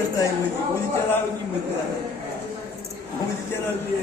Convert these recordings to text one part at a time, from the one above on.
गोष्ट आहे मोदीच्या नावाची मत आहे मोदीच्या नावाची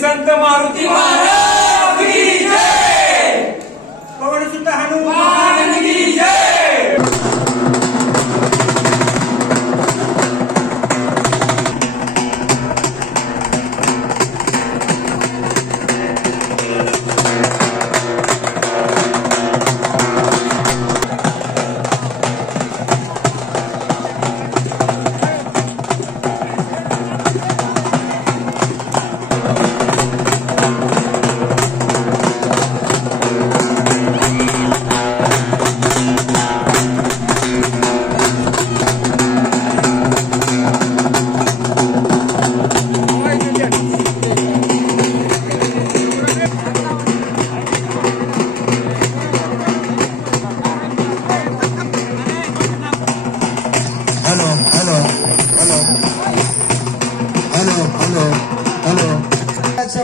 संत मारुती महाराज की जय, पवन सुत हनुमान की जय।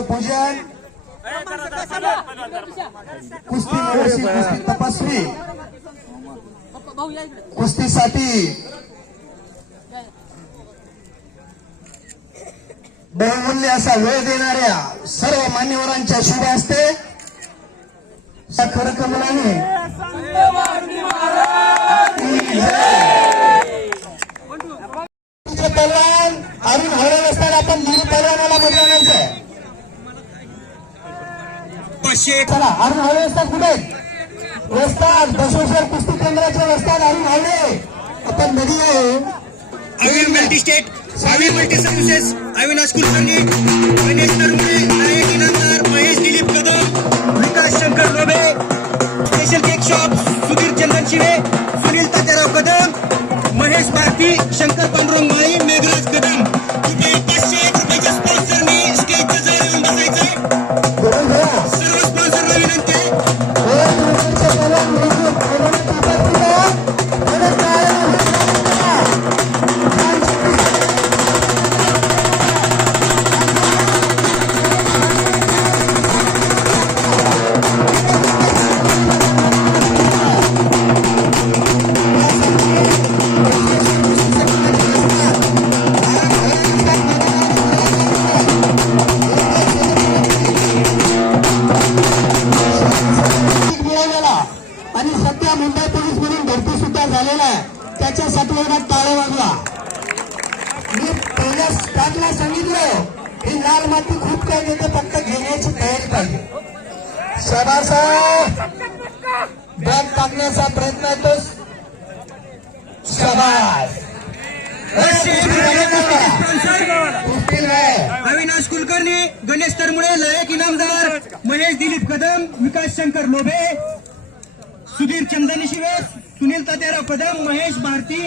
पूजन कुस्ती कुस्ती तपस्वी कुस्तीसाठी बहुमूल्य असा वेळ देणाऱ्या सर्व मान्यवरांच्या शुभ हस्ते कार्यक्रमाने पहलवान अरुण हरवले असताना आपण गुरु पहलवानाला मध्ये आणायचं चला अरुण हवळे असतात कुठे वस्ताद बसवेश्वर कुस्ती केंद्राचे वस्ताद अरुण हवळे आपण मध्ये आहे Avin multi state Avin multi services Avinash Kulkarni Ganesh Narmule Nayak Inamdar Mahesh Dilip Kadam Vikas Shankar Lobhe special cake shop Sudhir Chandan Shive Sunil Tatyarao Kadam Mahesh Bharti Shankar Pandurang माळी मेघराज कदम रुपये 500 रुपयाच्या स्पॉन्सरने स्टेजच्या जाळी येऊन बसायचंय सर्व स्पॉन्सरला विनंती आहे त्याच्यासाठी टाळा वाजवा मी पहिल्या स्टार्टला सांगितलं ही लाल माती खूप काय देते फक्त घेण्याची तयारी पाहिजे शाबासा बॅग टाकण्याचा प्रयत्न आहे तो शाबास कुस्ती आहे. अविनाश कुलकर्णी, गणेश तरमुळे, लायक इनामदार महेश दिलीप कदम, विकास शंकर लोभे, सुधीर चंदनी शिवे, सुनील तात्याराव कदम, महेश भारती,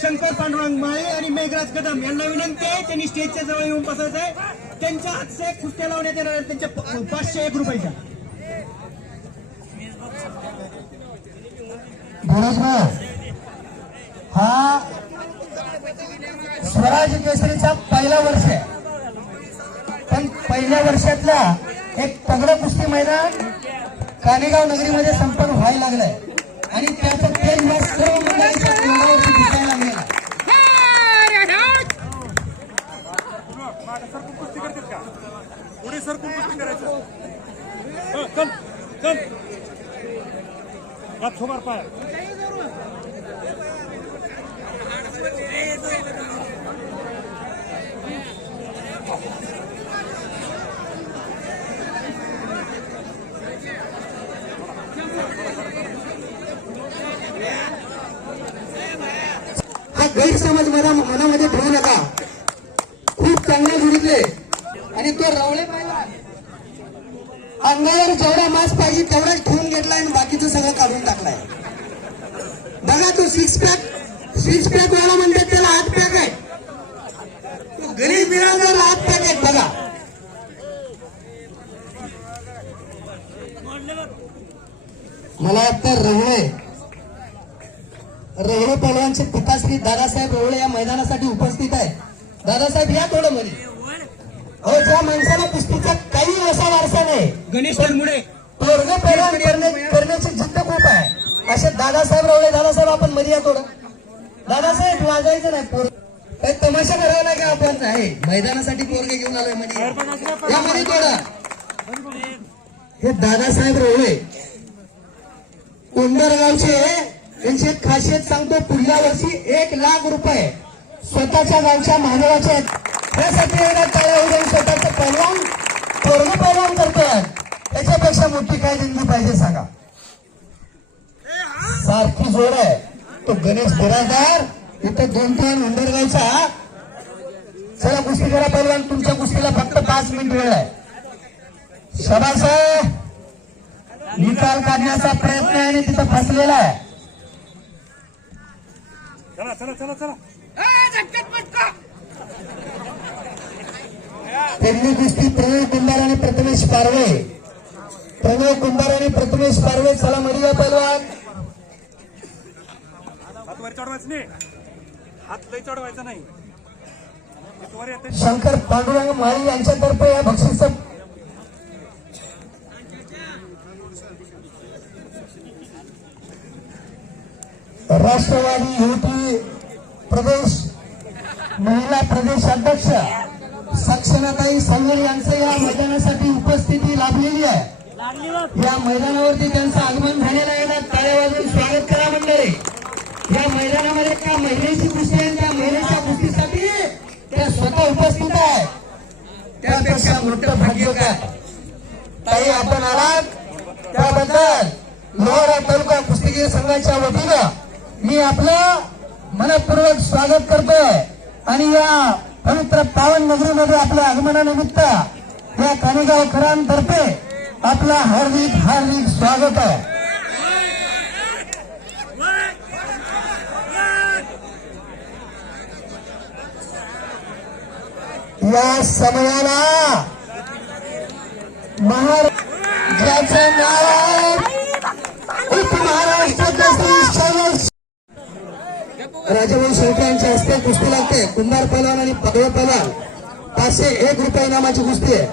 शंकर पांडुरंग माळे आणि मेघराज कदम यांना विनंती आहे त्यांनी स्टेजच्या जवळ येऊन बसायचं आहे. त्यांच्या हातचे कुस्त्या लावण्यात येणार आहेत त्यांच्या 501 रुपयाच्या. बरोबर. हा स्वराज केसरीचा पहिला वर्ष आहे, पण पहिल्या वर्षातला एक तगडं कुस्ती मैदान कानेगाव नगरीमध्ये संपन्न व्हायला लागलंय आणि त्याचं तेज या सर्व मंडळीच्या तोंडावरती दिसायला लागलेलं आहे. पुढे सरकून कुस्ती करायचं. चल चल हात सोबार पाय. हा गैरसमज मला मनामध्ये ठेवू नका. खूप चांगले जुळले आणि तो रवळे पाहिला अंगावर जेवढा मास पाहिजे तेवढाच ठेवून घेतलाय आणि बाकीचं सगळं काढून टाकलाय. बघा तो सिक्स पॅक वाला म्हणतात त्याला 8 पॅक आहे. तो गरीब बिराजदार 8 पॅक आहेत. बघा मला वाटतं रवळे पहलवानचे पिताश्री दादासाहेब रवळे या मैदानासाठी उपस्थित आहेत. दादासाहेब या थोडं मध्ये. हो, ज्या माणसाला कुस्तीचा काही असा वारसा नाही, गणेश तरमुळे पोरगं पहलवान करण्याची जिद्द खूप आहे, असे दादासाहेब रवळे. दादासाहेब आपण मध्ये या थोडं. दादासाहेब लाजायचं नाही. काही तमाशा करावा लागेल आपण. आहे मैदानासाठी पोरगे घेऊन आलोय मध्ये. या मध्ये थोडं. हे दादासाहेब रवळे कोंडरगावचे. त्यांची एक खासियत सांगतो. पुढल्या वर्षी 1 लाख रुपये स्वतःच्या गावच्या महादेवाचे आहेत. त्यासाठी एकदा टाळ्या उडवून स्वतःचं पहलवान पोरगं पहलवान करतोय. त्याच्यापेक्षा मोठी काय देणगी पाहिजे सांगा. सारखी जोड आहे. तो गणेश बिराजदार इथं 2-3 उंडरगावचा. चला कुस्ती करा पहलवान. तुमच्या कुस्तीला फक्त 5 मिनिट वेळ आहे. शाबास आहे. निकाल काढण्याचा प्रयत्न आहे आणि तिथं फसलेला आहे. चला चला चला चला. पहिली कुस्ती प्रणव कुंभार आणि प्रथमेश पारवे. प्रणव कुंभार आणि प्रथमेश पारवे. चला मध्ये पहलवान. हात वर चढवायचं नाही. हात लय चढवायचा नाही. वर येते. शंकर पांडुरंग माळी यांच्यातर्फे या बक्षीस राष्ट्रवादी युवती प्रदेश महिला प्रदेशाध्यक्ष सक्षनाताई संगळे यांचं या मैदानासाठी उपस्थिती लाभलेली आहे. या मैदानावरती त्यांचं आगमन झालेलं आहे. टाळ्या वाजवून स्वागत करा मंडळी. या मैदानामध्ये त्या महिलेची कुस्ती आहे. त्या महिलेच्या कुस्तीसाठी त्या स्वतः उपस्थित आहे. त्यापेक्षा मोठं भाग्य काय. ताई आपण आलात त्याबद्दल लोहारा तालुका कुस्तीगीर संघाच्या वतीनं मी आपलं मनपूर्वक स्वागत करतोय. आणि या पवित्र पावन नगरीमध्ये आपल्या आगमनानिमित्त या कानेगावकरांतर्फे आपलं हार्दिक हार्दिक स्वागत आहे. या समयाला महाराष्ट्राचं नाव उपमहाराष्ट्र केसरी राजवंश शेळके यांच्या हस्ते कुस्ती लागते. कुंभार पहलवान आणि पगडे पहलवान 501 रुपये इनामाची कुस्ती आहे.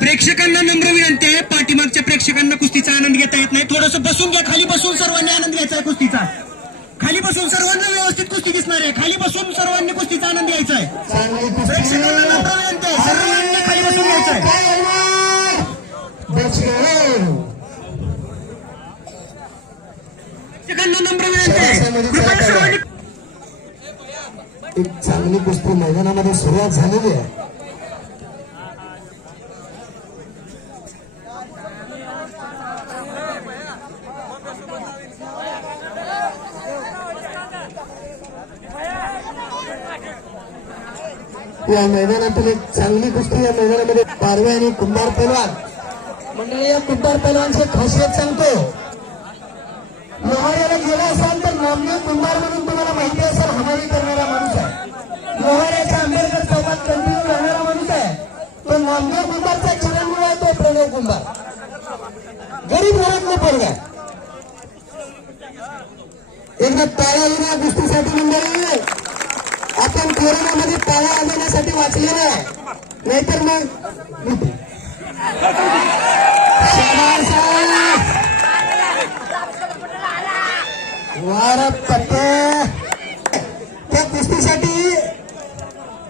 प्रेक्षकांना नम्र विनंती आहे. पाठीमागच्या प्रेक्षकांना कुस्तीचा आनंद घेता येत नाही. थोडंसं बसून घ्या. खाली बसून सर्वांनी आनंद घ्यायचा आहे कुस्तीचा. खाली बसून सर्वांना व्यवस्थित कुस्ती दिसणार आहे. खाली बसून सर्वांनी कुस्तीचा आनंद घ्यायचा आहे. चांगली कुस्ती. प्रेक्षकांना नम्र विनंती आहे. सर्वांनी खाली बसून घ्यायचं आहे. प्रेक्षकांना नम्र विनंती आहे. कृपया सर्वांनी एक चांगली कुस्ती मैदानामध्ये सुरुवात झालेली आहे. या मैदानातील एक चांगली कुस्ती या मैदानामध्ये पारवे आणि कुंभार पैलवान मंडळी. या कुंभार पैलवानची खासियत सांगतो. लोहाऱ्याला गेला असाल तर नामदेव कुंभार म्हणून तुम्हाला माहिती असेल, हमारी करणारा माणूस आहे. लोहाऱ्याच्या आंबेडकर चौकात कंटिन्यू राहणारा माणूस आहे. तो नामदेव कुंभारचा चिरंजीव आहे, तो प्रणव कुंभार. गरीब घरातलं पोरगा. एकदा टाळ्या येण्या गोष्टीसाठी मंडळी. आपण कोरोनामध्ये टाळ्या आणण्यासाठी वाचलेलं आहे, नाहीतर मग वारप पट्टे. त्या कुस्तीसाठी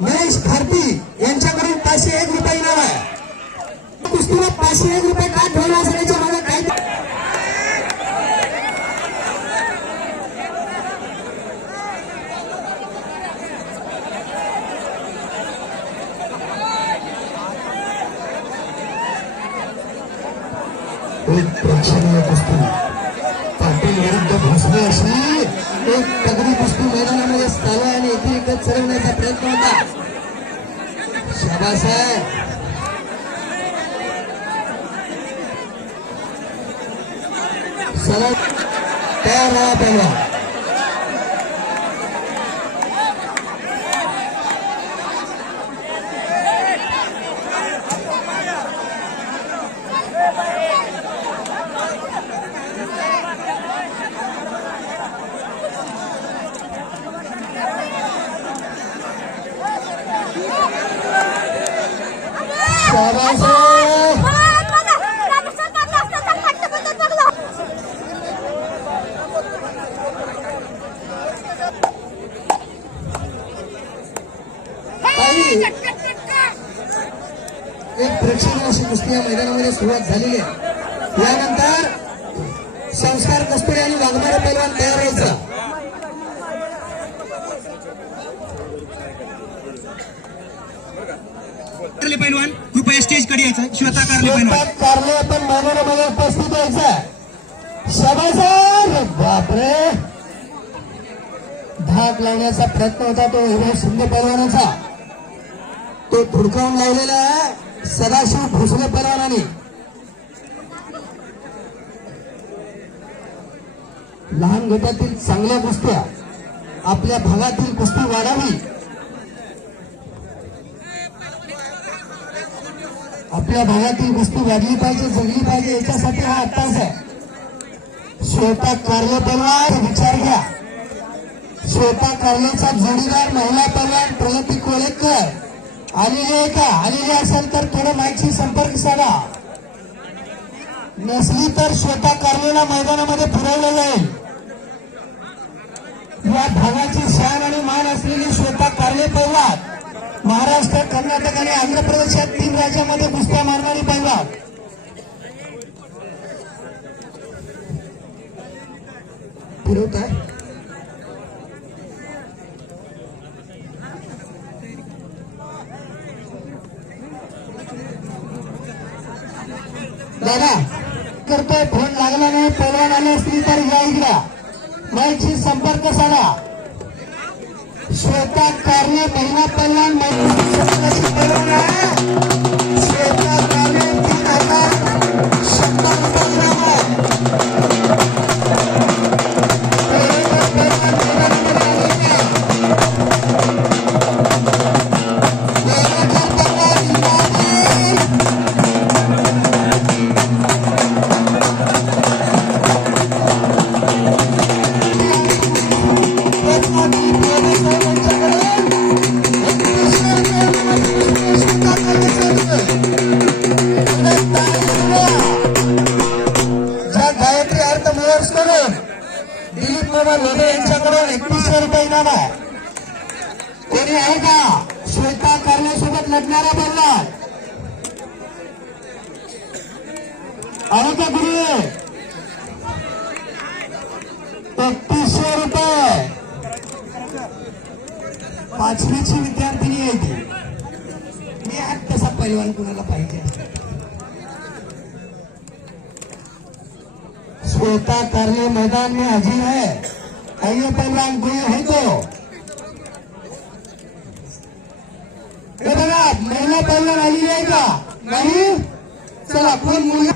महेश भारती यांच्याकडून 501 रुपये इनाम आहे. कुस्तीला 501 रुपये का ठेवला असण्याच्या मागे काय एक प्रेक्षणीय कुस्ती पाटील विरुद्ध भोसले अशी एक तगडी कुस्ती मैदानामध्ये चालू आहे आणि एकीकडे चढवण्याचा प्रयत्न होता. शाबास आहे. सरळ तयार राहा पहिला. शाबास आहे. एक प्रेक्षणीय अशी कुस्ती या मैदानामध्ये सुरुवात झालेली आहे. यानंतर संस्कार कस्तुरे आणि वाघमारे पैलवान तयार व्हायचा. पैलवान कृपया स्टेज कडे यायचं. श्वेता कारले पैलवान कारले पण मैदानामध्ये उपस्थित व्हायचा. शाबास. बापरे. धाक लावण्याचा प्रयत्न होता तो हिरो शिंदे पैलवानाचा. तो धुडकावून लावलेला आहे सदाशिव भोसले पैलवानाने. लहान गटातील चांगल्या कुस्त्या आपल्या भागातील कुस्ती वाढावी, आपल्या भागातील कुस्ती वाढली पाहिजे, जगली पाहिजे, याच्यासाठी हा अट्टास आहे. श्वेता कारले पैलवान विचार घ्या. श्वेता कारलेचा जोडीदार महिला पैलवान प्रगती कोळेकर आलेली आहे का? आलेली असेल तर थोडं माईकशी संपर्क साधा. नसली तर श्वेता कारलेला मैदानामध्ये फिरवलं जाईल. या भागाची शान आणि मान असलेली श्वेता कारले पैलवान महाराष्ट्र, कर्नाटक आणि आंध्र प्रदेश या 3 राज्यामध्ये कुस्त्या मारणारी पैलवान. फिरवत आहे. दादा करतोय, फोन लागला नाही. पैलवान आले असतील तर या इकडा माईकशी संपर्क साधा. श्वेता कारले महिला पैलवान पैलवान आहे. श्वेता कारले 3070 रुपये इनाम आहे. दिलीप बाबा लोढे यांच्याकडून 3100 रुपये इनाम आहे. कोणी आहे का श्वेता कारले सोबत लढणारा पैलवान? आहे का गुरु? 3100 रुपये. 5वीची विद्यार्थिनी आहे ती. मी आज तसा पैलवान कुणाला पाहिजे. श्वेता कारले मैदान में हाजिर है. आइए पहलवान, कोई है तो महिला पैलवान आलेली आहे का? नाही. चला कोण मुली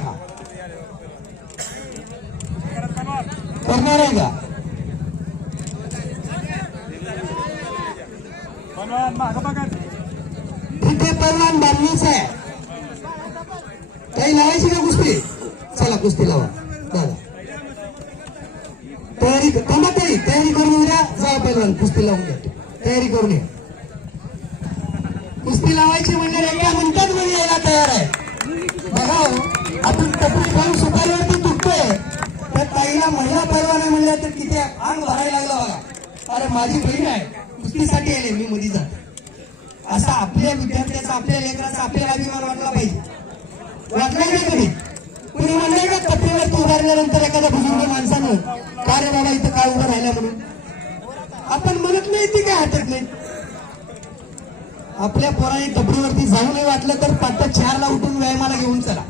करणार आहे का? मागं बघा. तिथे पैलवान बांधणीच आहे. काही लावायची का कुस्ती? चला कुस्ती लावा दादा. तयारी करून उद्या जा पैलवान कुस्ती लावून घ्या. तयारी करून या. कुस्ती लावायची म्हणजे एका मिनिटात मध्ये यायला तयार आहे. बघा आपण टपरी खाऊन सुपारीवरती तुटतोय तर ताईला महिला पैलवान आहे म्हणल्या तर किती अंग भरायला लागला बघा. अरे माझी बहीण आहे कुस्तीसाठी आले मी मध्ये जातो. असा आपल्या विद्यार्थ्याचा आपल्या लेकराचा आपल्याला अभिमान वाटला पाहिजे. वाटला नाही कधी? कुणी म्हणलंय का टपरीवरती उभारल्यानंतर एखाद्या बुजुर्ग माणसानं का रे बाबा इथं काय उभं राहिला म्हणून? आपण म्हणत नाही ती काय हटत नाही. आपल्या पोराने टपरीवरती जाऊ नाही वाटलं तर 5:04 उठून व्यायामाला घेऊन चला.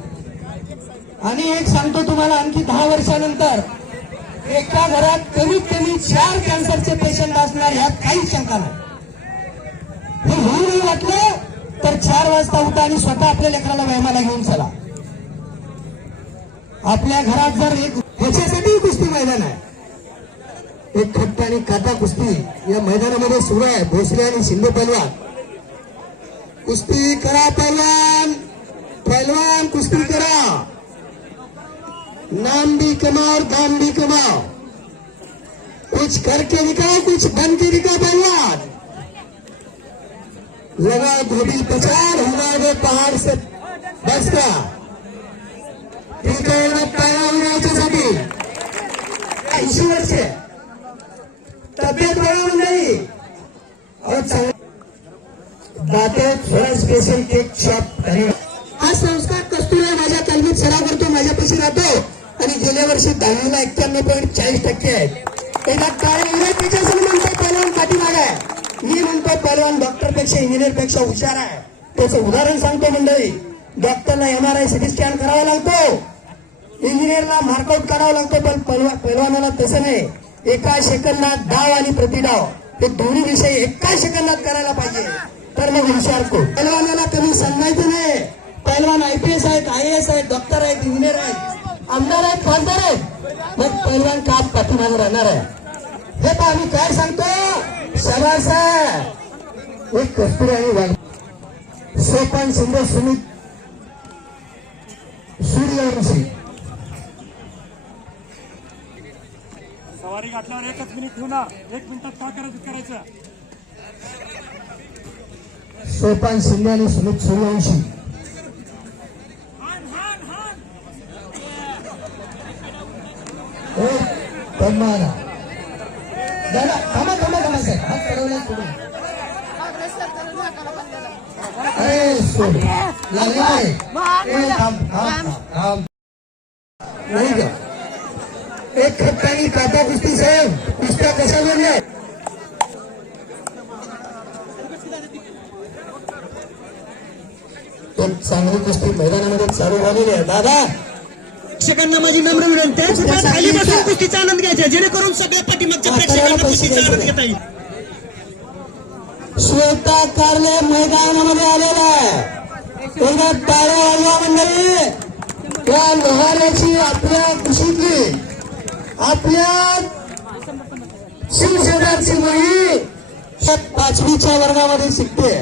आणि एक सांगतो तुम्हाला आणखी 10 वर्षानंतर एका घरात कमीत कमी 4 कॅन्सरचे पेशंट असणार ह्यात काहीच शंका नाही. हे होऊ नाही वाटलं तर 4 वाजता उठा आणि स्वतः आपल्या लेकराला व्यायामाला घेऊन चला. आपल्या घरात जर एक ह्याच्यासाठी कुस्ती मैदान आहे. एक खट्ट आणि काटा कुस्ती या मैदानामध्ये सुरू आहे. भोसले आणि शिंदे पैलवान कुस्ती करा. पैलवान पैलवान कुस्ती करा. नाम भी कमाओ और दाम भी कमाओ. कुछ करके दिखाओ कुछ बन के दिखाओ. पैलवान लगा धोबी पछाड़ हुआ वो पहाड़ से बस का पाया होण्यासाठी 80 वर्ष तब्येत बरोबर नाही. दाते थोडा स्पेशल केक शॉप. हा संस्कार कस्तुरे माझ्या तालमीत सराव करतो. माझ्यापाशी राहतो आणि गेल्या वर्षी 10वीला 91.40% आहेत. त्याच्यात काय त्याच्या म्हणतो पैलवान पाठीमागे आहे. मी म्हणतो पैलवान डॉक्टरपेक्षा इंजिनियरपेक्षा हुशार आहे. त्याचं उदाहरण सांगतो मंडळी. डॉक्टरला MRI सिटी स्कॅन करावा लागतो. इंजिनियरला मार्कआउट करावा लागतो. पण पैलवानाला तसं नाही. एका सेकंदात डाव आणि प्रतिडाव हे दोन्ही विषय एका सेकंदात करायला पाहिजे. तर मग हुशार को पैलवानाला कमी सांगायचं नाही. पैलवान IPS आहेत, IAS आहेत, डॉक्टर आहेत, इंजिनियर आहेत, आमदार आहेत, खासदार आहेत. मग पैलवान काम पाठीमागे राहणार आहे. हे तर आम्ही काय सांगतो शाबास आहे. एक कस्तुरी आणि वाघ सोपान सुंदर सुमित सूर्यवंशी सवारी घातल्यावर 1 मिनिट ठेवणार. 1 मिनिटात का करायचं? सोपान शिंदे आणि सुमित सूर्यवंशी. पद्माना दादा थांबा साहेब हात कडवला सोडून. अरे सोड लागला आहे. नाही का एक खट्टानी काटा कुस्ती साहेब कुस्त्या कशा बनल्या? चांगली कुस्ती मैदानामध्ये चालू झालेली आहे. दादा प्रेक्षकांना माझी नम्र विनंती आहे खाली बसून कुस्तीचा आनंद घ्यायचा जेणेकरून सगळ्या पाठीमागच्या प्रेक्षकांना कुस्तीचा आनंद घेता येईल. श्वेता कारले मैदानामध्ये आलेला आहे. एकदा टाळ्या वाजवा मंडळी. त्या लोहाऱ्याची आपल्या कुशीतली आपल्या शिवसेनाची मुलगी 5वीच्या वर्गामध्ये शिकते.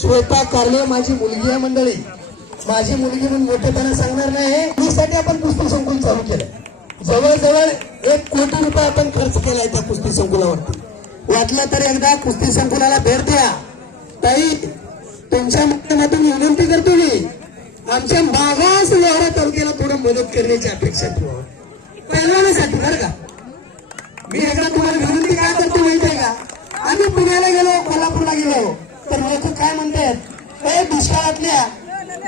श्वेता कारले माझी मुलगी आहे मंडळी. माझी मुलगी म्हणून मोठेपणा सांगणार नाही. मीसाठी आपण कुस्ती संकुल चालू केलं. जवळजवळ 1 कोटी रुपये आपण खर्च केलाय त्या कुस्ती संकुलावरती. वाटलं तर एकदा कुस्ती संकुलाला भेट द्या. ताई तुमच्या माध्यमातून विनंती करतो मी आमच्या मागास लोहारा तालुक्याला थोडं मदत करण्याची अपेक्षा ठेवा पैलवानासाठी बरं का. मी एकदा तुम्हाला विनंती काय करतो माहितीये का? आम्ही पुण्याला गेलो कोल्हापूरला गेलो तर लोक काय म्हणतात हे दुष्काळातल्या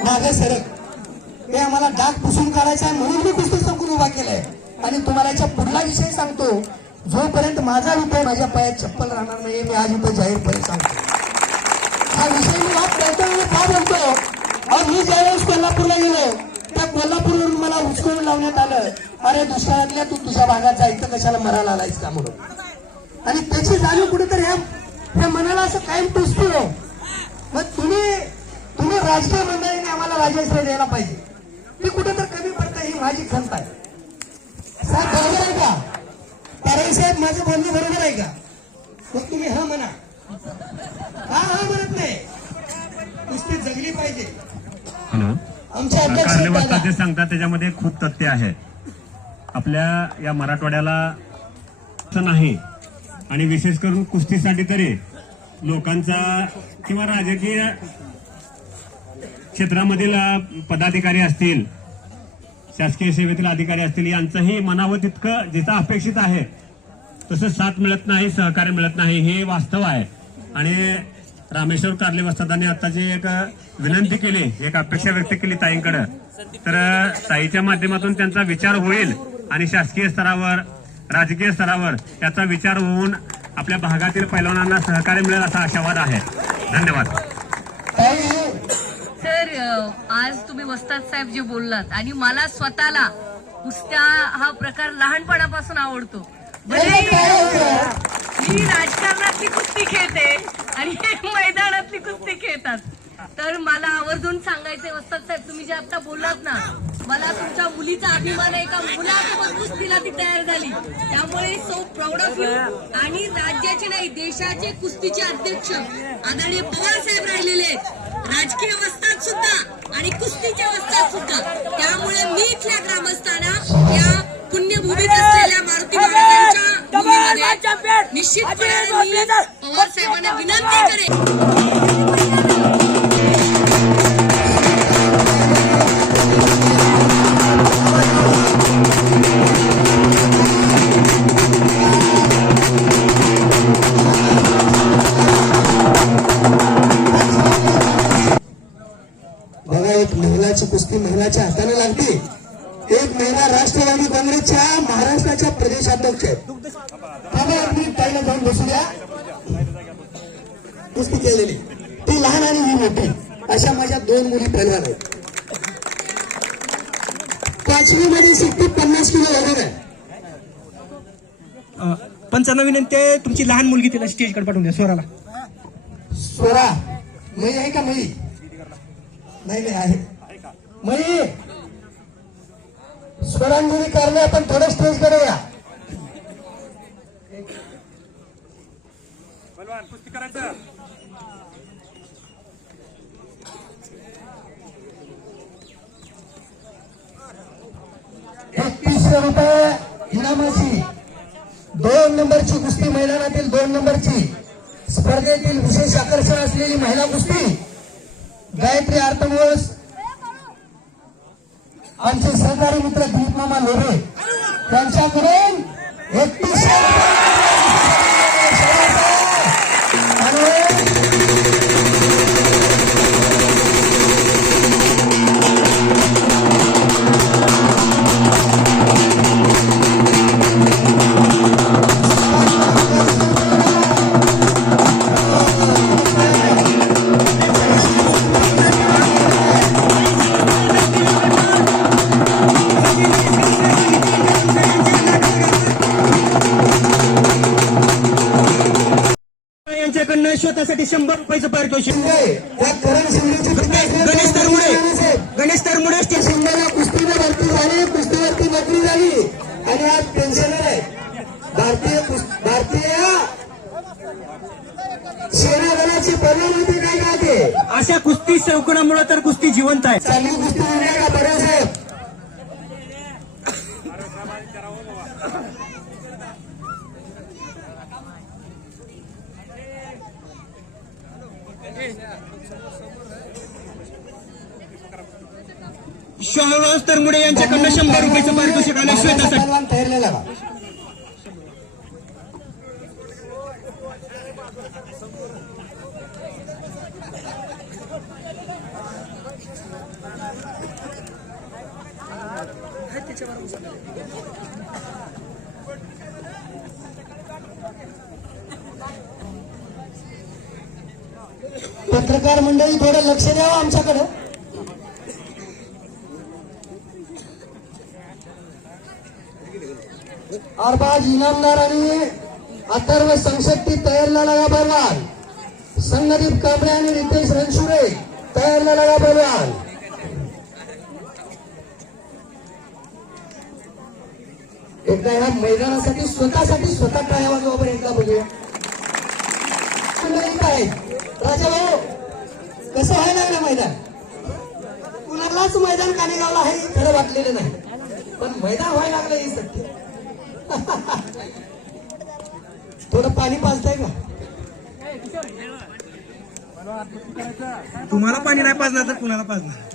मागे सरक हे आम्हाला डाग पुसून काढायचा आहे म्हणून मी कुस्ती संकुल उभा केलाय. आणि तुम्हाला याच्या पुढला विषय सांगतो. जोपर्यंत माझा रुपये माझ्या पायात चप्पल राहणार नाही मी आज इथं जाहीरपणे सांगतो. हा विषय मी वाद करतो आणि का बोलतो और मी ज्यावेळेस कोल्हापूरला गेलो त्या कोल्हापूरवरून मला उचलून लावण्यात आलं. अरे दुष्काळातल्या तू तुझ्या भागात जा इथं कशाला मरायला आलायस का म्हणून. आणि त्याची जाणीव कुठेतरी ह्या मनाला असं कायम टुसतो. मग तुम्ही राजकीय मंडळीने आम्हाला राजाश्रय द्यायला पाहिजे. मी कुठं तर कमी पडतं ही माझी खंत आहे. साहेब बरोबर आहे का? पारवी साहेब माझं बोलणं बरोबर आहे का? मग तुम्ही हा म्हणा. हा म्हणत नाही. कुस्ती जगली पाहिजे. हॅलो, आमचे अध्यक्ष कारले दादा. वस्ताद जे सांगतात त्याच्यामध्ये खूप तथ्य आहे. आपल्या या मराठवाड्याला असं नाही, आणि विशेष करून कुस्तीसाठी तरी लोकांचा किंवा राजकीय क्षेत्रामधील पदाधिकारी असतील, शासकीय सेवेतील अधिकारी असतील, यांचंही मनावं तितकं जिथं अपेक्षित आहे तसं साथ मिळत नाही, सहकार्य मिळत नाही, हे वास्तव आहे. आणि रामेश्वर कारले वस्तादांनी आता जी एक विनंती केली, एक अपेक्षा व्यक्त केली ताईंकडे, तर ताईच्या माध्यमातून त्यांचा विचार होईल आणि शासकीय स्तरावर, राजकीय स्तरावर याचा विचार होऊन आपल्या भागातील पैलवानांना सहकार्य मिळेल असा आशावाद आहे. धन्यवाद. सर, आज तुम्ही वस्ताद साहेब जे बोललात, आणि मला स्वतःला कुस्त्या हा प्रकार लहानपणापासून आवडतो. मी राजकारणातली कुस्ती खेळते आणि मैदानातली कुस्ती खेळतात. तर मला आवर्जून सांगायचंय वस्ताद साहेब, तुम्ही जे आता बोललात ना, मला तुमच्या मुलीचा अभिमान आहे का मुलासोबत कुस्तीला ती तयार झाली. त्यामुळे सो प्राऊड ऑफ यू. आणि राज्याचे नाही, देशाचे कुस्तीचे अध्यक्ष आदरणीय पवार साहेब राहिलेले आहेत, राजकीय वस्ताद सुद्धा आणि कुस्तीचे वस्ताद सुद्धा. त्यामुळे मी इथल्या ग्रामस्थांना या पुण्यभूमीत असलेल्या मारुती महाराजांच्या भूमीमध्ये निश्चितपणे मी पवार साहेबांना विनंती करेन. बघा, एक महिलाची कुस्ती महिलाच्या हाताने लागते. एक महिला राष्ट्रवादी काँग्रेसच्या महाराष्ट्राच्या प्रदेशाध्यक्ष आहेत. ताईला जाऊन बसू द्या. कुस्ती केलेली ती लहान आणि ही मोठी, अशा माझ्या 2 मुली पहिल्या आहेत. 5वी मध्ये शिकते, 50 किलो वजन आहे. पंचांना विनंती आहे, तुमची लहान मुलगी तिला स्टेजकडे पाठवून द्या. स्वराला. स्वरा मई आहे का? मई नाही आहे. मई स्वरांजली करणे. आपण थोडं स्टेज कडे या. बलवान कुस्ती करायचं. 3100 रुपये इनामाची 2 नंबरची कुस्ती, मैदानातील 2 नंबरची स्पर्धेतील विशेष आकर्षण असलेली महिला कुस्ती गायत्री आर्तमोस, आमचे सहकारी मित्र दिलीप मामा लोरे त्यांच्याकडून 3100 यांच्याकडनं स्वतःसाठी 100 रुपयाचं पारितोषिक. गणेश तरमुडे शिंदेला कुस्तीने भरती झाली, कुस्तीवरती नोकरी झाली आणि आज पेन्शनर आहे. भारतीय सेना दलाची प्रधानमंत्री काय राहते. अशा कुस्ती चौकणामुळे तर कुस्ती जिवंत आहे. चांगली कुस्ती म्हणजे का बरं साहेब. शहाबाज तरमुडे यांच्याकडनं 100 रुपयाचं पारितोषिक आलं श्वेतासाठी. पहलवान तयारलेला का? पत्रकार मंडळी थोडं लक्ष द्यावं आमच्याकडे. अरबाज इनामदार आणि अथर्व संशक्ती तयार झाला पहलवान संगदीप कांबळे आणि रितेश रणशुरे तयार झाला पहलवान. एकदा ह्या मैदानासाठी स्वतः टाळ्या वाजवा बरं एकदा बघूया. काय राजा भाऊ कसं व्हायला लागलं मैदान? कुणालाच मैदान कानेगावला आहे खरं वाटलेलं नाही, पण मैदान व्हायला लागलं हे सत्य. थोडं पाणी पाजताय का? तुम्हाला पाणी नाही पाजणार तर कुणाला पाजणार?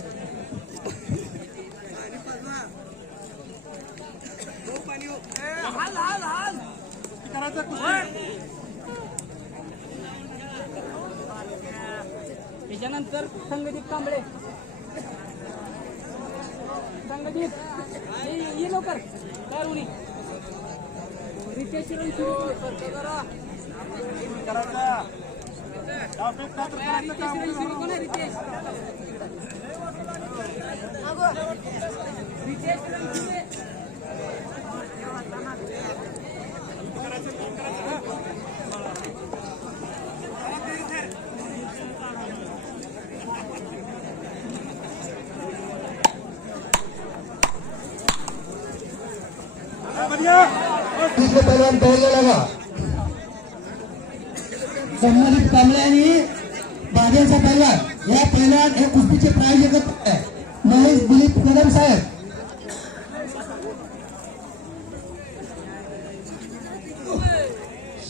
त्याच्यानंतर संगदीप कांबळे. संगदीप ये लवकर तयार होणी. रितेश रणशुरे कोण आहे? रितेश रणशुरे. दुसरे पहलवान तयार झाला का? संगदीप कांबळे आणि बागेचा पहलवान या पहलवान हे कुस्तीचे प्रायोजक आहे महेश दिलीप कदम साहेब.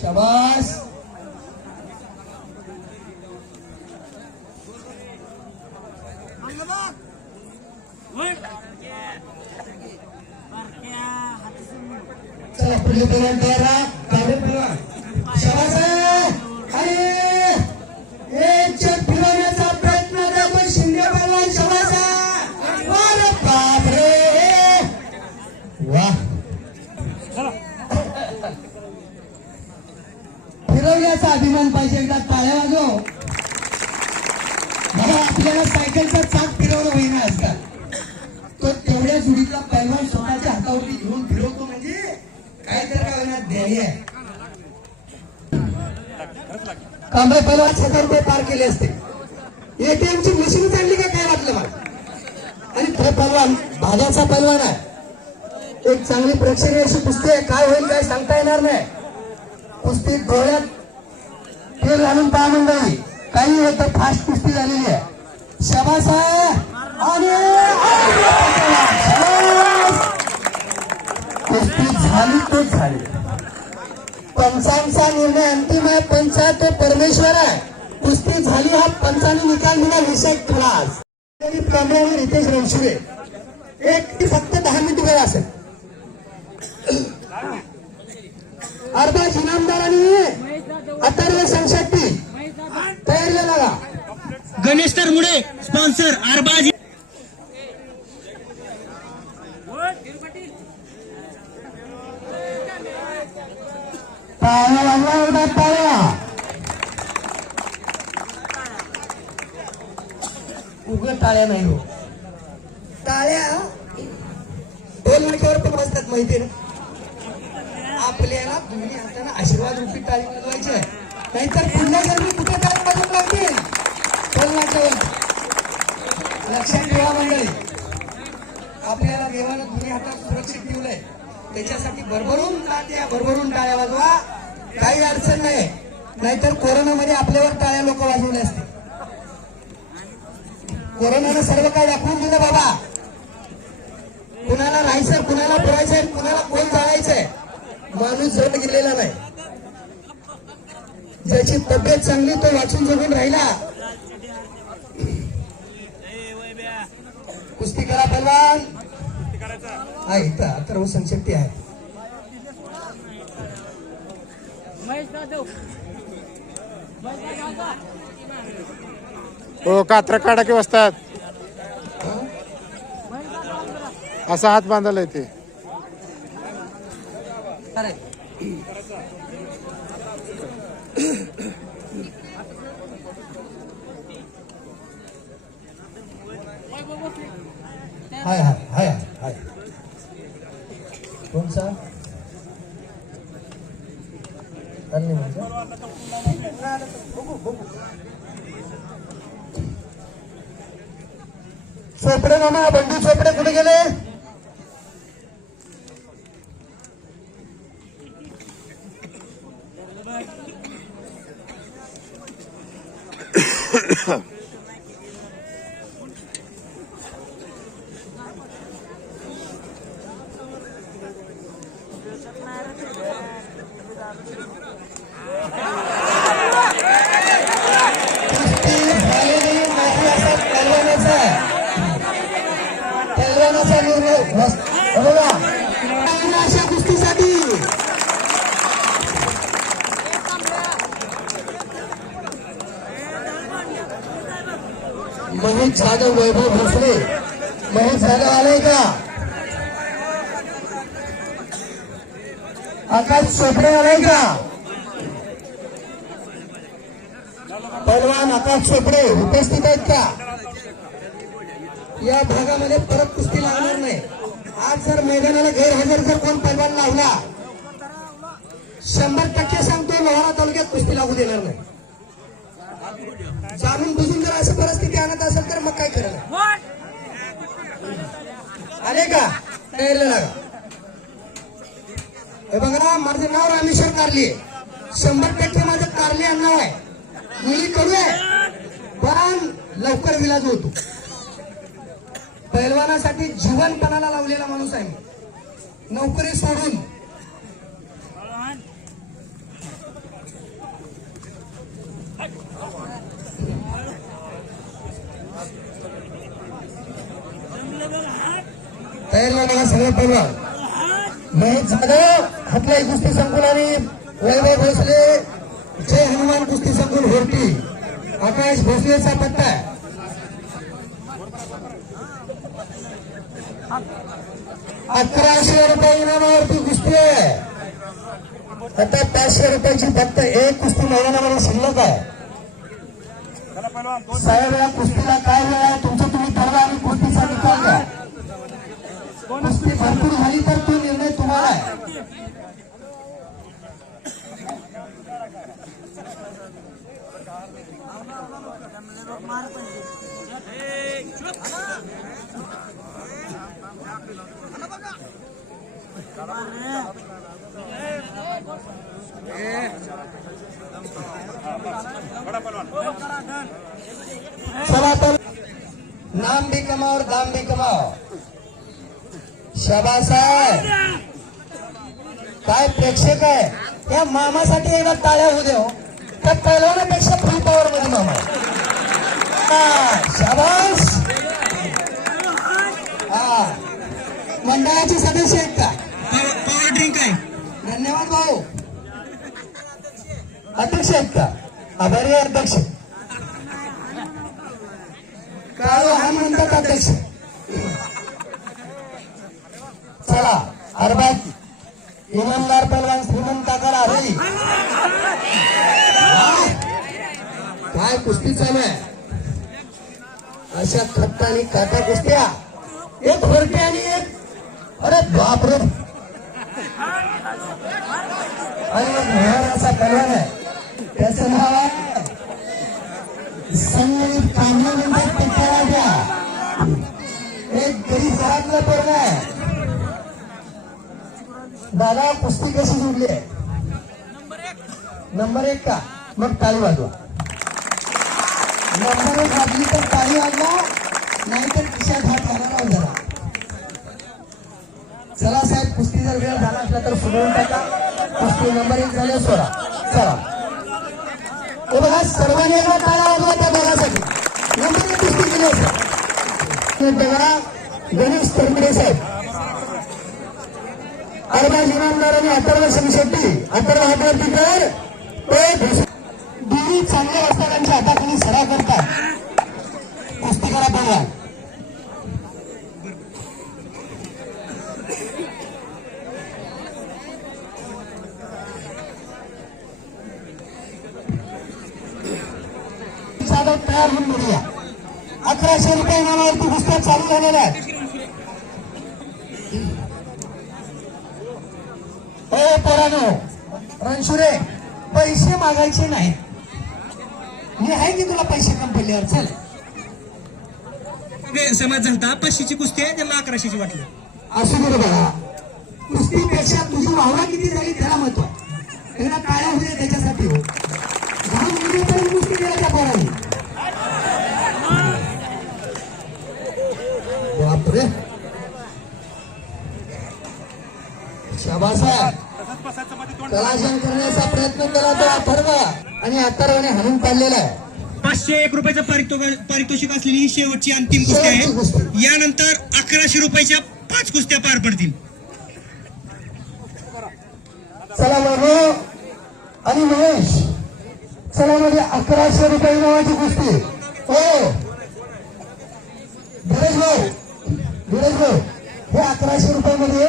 शाबास. चला पुढले पहलवान तयार राहा. कांबळे पहलवान शाबास आहे. आणि एक चट फिरवण्याचा प्रयत्न करतो शिंदे पहलवान. शाबास आहे. अरे बापरे वाह. फिरवण्याचा अभिमान पाहिजे. एकदा टाळ्या वाजव. मला आपल्याला सायकलचा चाक फिरवणं होईना असतात, तो तेवढ्या जुडीतला पहलवान स्वतःच्या हातावरती घेऊन फिरवतो म्हणजे काहीतरी काय होईना ध्येय आहे. कांबळे पहलवान 1000 रुपये पार केले असते. एटीएमची मशीन आणली का काय वाटलं मला. आणि तो पहलवान भाज्याचा पहलवान आहे. एक चांगली प्रेक्षणीय अशी कुस्ती आहे. काय होईल काय सांगता येणार नाही. कुस्ती डोळ्यात तेल घालून पहा मंडळी. काही होतं फास्ट कुस्ती झालेली आहे. शाबास आहे. आणि कुस्ती झाली तोच झाली. पंचांचा निर्णय अंतिम आहे. पंच तो परमेश्वर आहे. कुस्ती झाली हा पंचाने निकाल दिला. विषय क्लास. कांबळे आणि रितेश रणशुरे एक फक्त 10 मिनिट वेळ असेल. अर्धा इनामदारांनी अथर्व संशक्ती तयारी लागा. गणेश तरमुडे स्पॉन्सर अरबाज. टाळ्या वाजवा. एवढा टाळ्या. उघड टाळ्या नाही हो. टाळ्या ढोल नाक्यावर पण बसतात माहिती ना. आपल्याला दोन्ही हाताने आशीर्वाद रूपी टाळी वाजवायची आहे. नाहीतर पुन्हा जर कुठे टाळी वाजवून लागतील ढोल नाक्यावर. लक्षात ठेवा मंडळी. आपल्याला देवानं दोन्ही हातात सुरक्षित ठेवलंय. त्याच्यासाठी भरभरून टाळ्या वाजवा. काही अडचण नाही. नाहीतर कोरोनामध्ये आपल्यावर टाळ्या लोक वाजवले असते. कोरोनानं सर्व काही दाखवून दिलं बाबा. कुणाला राहायचं, कुणाला पोहायचंय, कुणाला कोण जाळायचंय. माणूस जड गेलेला नाही. ज्याची तब्येत चांगली तो वाचून जगून राहिला. कुस्ती करा पहलवान. हा इथं अथर्व संशक्ती आहे. महेश जाधव. हो कात्र काढा की बसतात असा हात बांधायला येते. हाय हाय हाय हाय. कोणचा चोपडे मामा, बंडू चोपडे कुठे गेले? पहिलवानाचा निर्णय बघा अशा कुस्तीसाठी महेश जाधव, वैभव भोसले. महेश जाधव आलाय का? आकाश चोपडे आलाय का? पहिलवान आकाश चोपडे उपस्थित आहेत का? या भागामध्ये परत कुस्ती लागणार नाही. आज जर मैदानाला गैरहजर जर कोण पैलवान लावला, 100% सांगतो लोहारा तालुक्यात कुस्ती लागू देणार नाही. जाणून बुजून जर अशी परिस्थिती आणत असेल तर मग काय करणार? आले का? तयारीला लागा. हे बघा, माझं नाव रामेश्वर कारले. 100% माझं कारले नाव आहे. मुली कडू आहे पण लवकर विलाज होतो. पैलवानासाठी जीवनपणाला लावलेला माणूस आहे. नोकरी सोडून तयारीला मला सगळं पैलवान. महेश जाधव हातलाई कुस्ती संकुल आणि वैभव भोसले जय हनुमान कुस्ती संकुल होर्टी. आकाश भोसलेचा पत्ता आहे. 1100 रुपये इनामावरती कुस्ती आहे. आता 500 रुपयाची फक्त एक कुस्ती मैदानामध्ये शिल्लक आहे. साहेब, या कुस्तीला काय वेळ आहे तुमचं तुम्ही ठरवा आणि कुस्तीचा निकाल द्या. कुस्ती भरपूर झाली तर तो निर्णय तुम्हाला आहे. चला तर नाम भी कमाओ और दाम भी कमाओ. शाबास आहे. काय प्रेक्षक आहे. या मामासाठी एकदा टाळ्या होऊ द्या. त्या पैलवानापेक्षा फुल पॉवर मध्ये मामा आहे. शाबास. हा, मंडळाचे सदस्य आहेत का? पॉवर ड्रिंक आहे. धन्यवाद भाऊ. अध्यक्ष आहेत का? आभारी आहे अध्यक्ष. काळू हा म्हणतात अध्यक्ष. चला, अरबाज इनामदार पैलवान श्रीमंताकडे आली. काय कुस्ती चालू आहे. अशा खट्टा आणि काटा कुस्त्या. एक होरटे आणि एक, अरे बापरे. आणि एक भयार असा पैलवान आहे. त्याचं नाव आहे संगीत कामल्यानंतर पिटाळा द्या. एक गरीब घरातला पोरगा आहे. दादा, कुस्ती कशी जुडली आहे? नंबर 1 का? मग टाळी वाजवा. नंबर 1 वाजली तर टाळी वाजवा, नाहीतर खिशात हात घालायला जरा. चला साहेब, कुस्ती जर वेळ झाला असला तर सोडवून टाका. कुस्ती नंबर 1 झाले, सोडा. चला, हे बघा, सर्वांनी एकदा टाळा वाजवा त्या दोघांसाठी. नंबर 1 कुस्ती केली असेल. बघा, गणेश तरमिडे साहेब, अरबाज इनामदार आणि अथर्व शेट्टी. अथर्व हातावरती तर दोन्ही चांगल्या वस्तादांच्या हाताखाली सराव करतात. कुस्ती करा बघा. जाधव तयार होऊन बघूया. 1100 रुपये इनामावरती कुस्त्या चालू झालेल्या आहेत. पोरानो, रणशुरे पैसे मागायचे नाही. मी आहे की तुला पैसे कम पडल्यावर चल. समाज झालता 500ची कुस्ती आहे त्यांना 1100ची वाटली. असू दे रे बाळा, कुस्तीपेक्षा तुझी वावरा किती झाली त्याला महत्व आहे. एकदा काळ्या होते त्याच्यासाठी हो. 10 मिनिटापर्यंत कुस्ती केला त्या पोरांनी. बापरे, शाबास आहे. तसंच बसायचं मध्ये तोंड कलाशण करण्याचा प्रयत्न केला तो अथर्व आणि अथर्वने हाणून पाडलेला आहे. 501 रुपयाचं पारितोषिक असलेली ही शेवटची अंतिम कुस्ती आहे. यानंतर 1100 रुपयाच्या 5 कुस्त्या पार पडतील. चला वैभव आणि महेश, चला मध्ये 1100 रुपये नावाची कुस्ती. हो धीरज भाऊ, हे 1100 रुपयामध्ये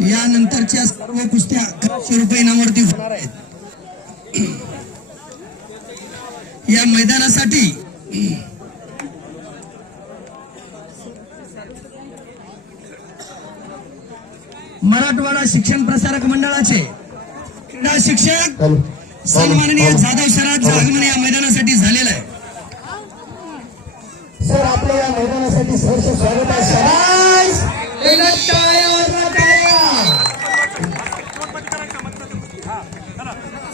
यानंतरच्या सर्व कुस्त्या 1100 रुपये इनामावरती होणार आहेत. या मैदानासाठी मराठवाडा शिक्षण प्रसारक मंडळाचे क्रीडा शिक्षक सन्माननीय जाधव सरांचं आगमन या मैदानासाठी झालेलं आहे. सर आपल्या या मैदानासाठी सहर्ष स्वागत आहे. शाबास, एकदा टाळ्या वाजवा, टाळ्या. तोंडमध्ये करायचं म्हणतात ते कुस्ती. हा चला कसं करायचं.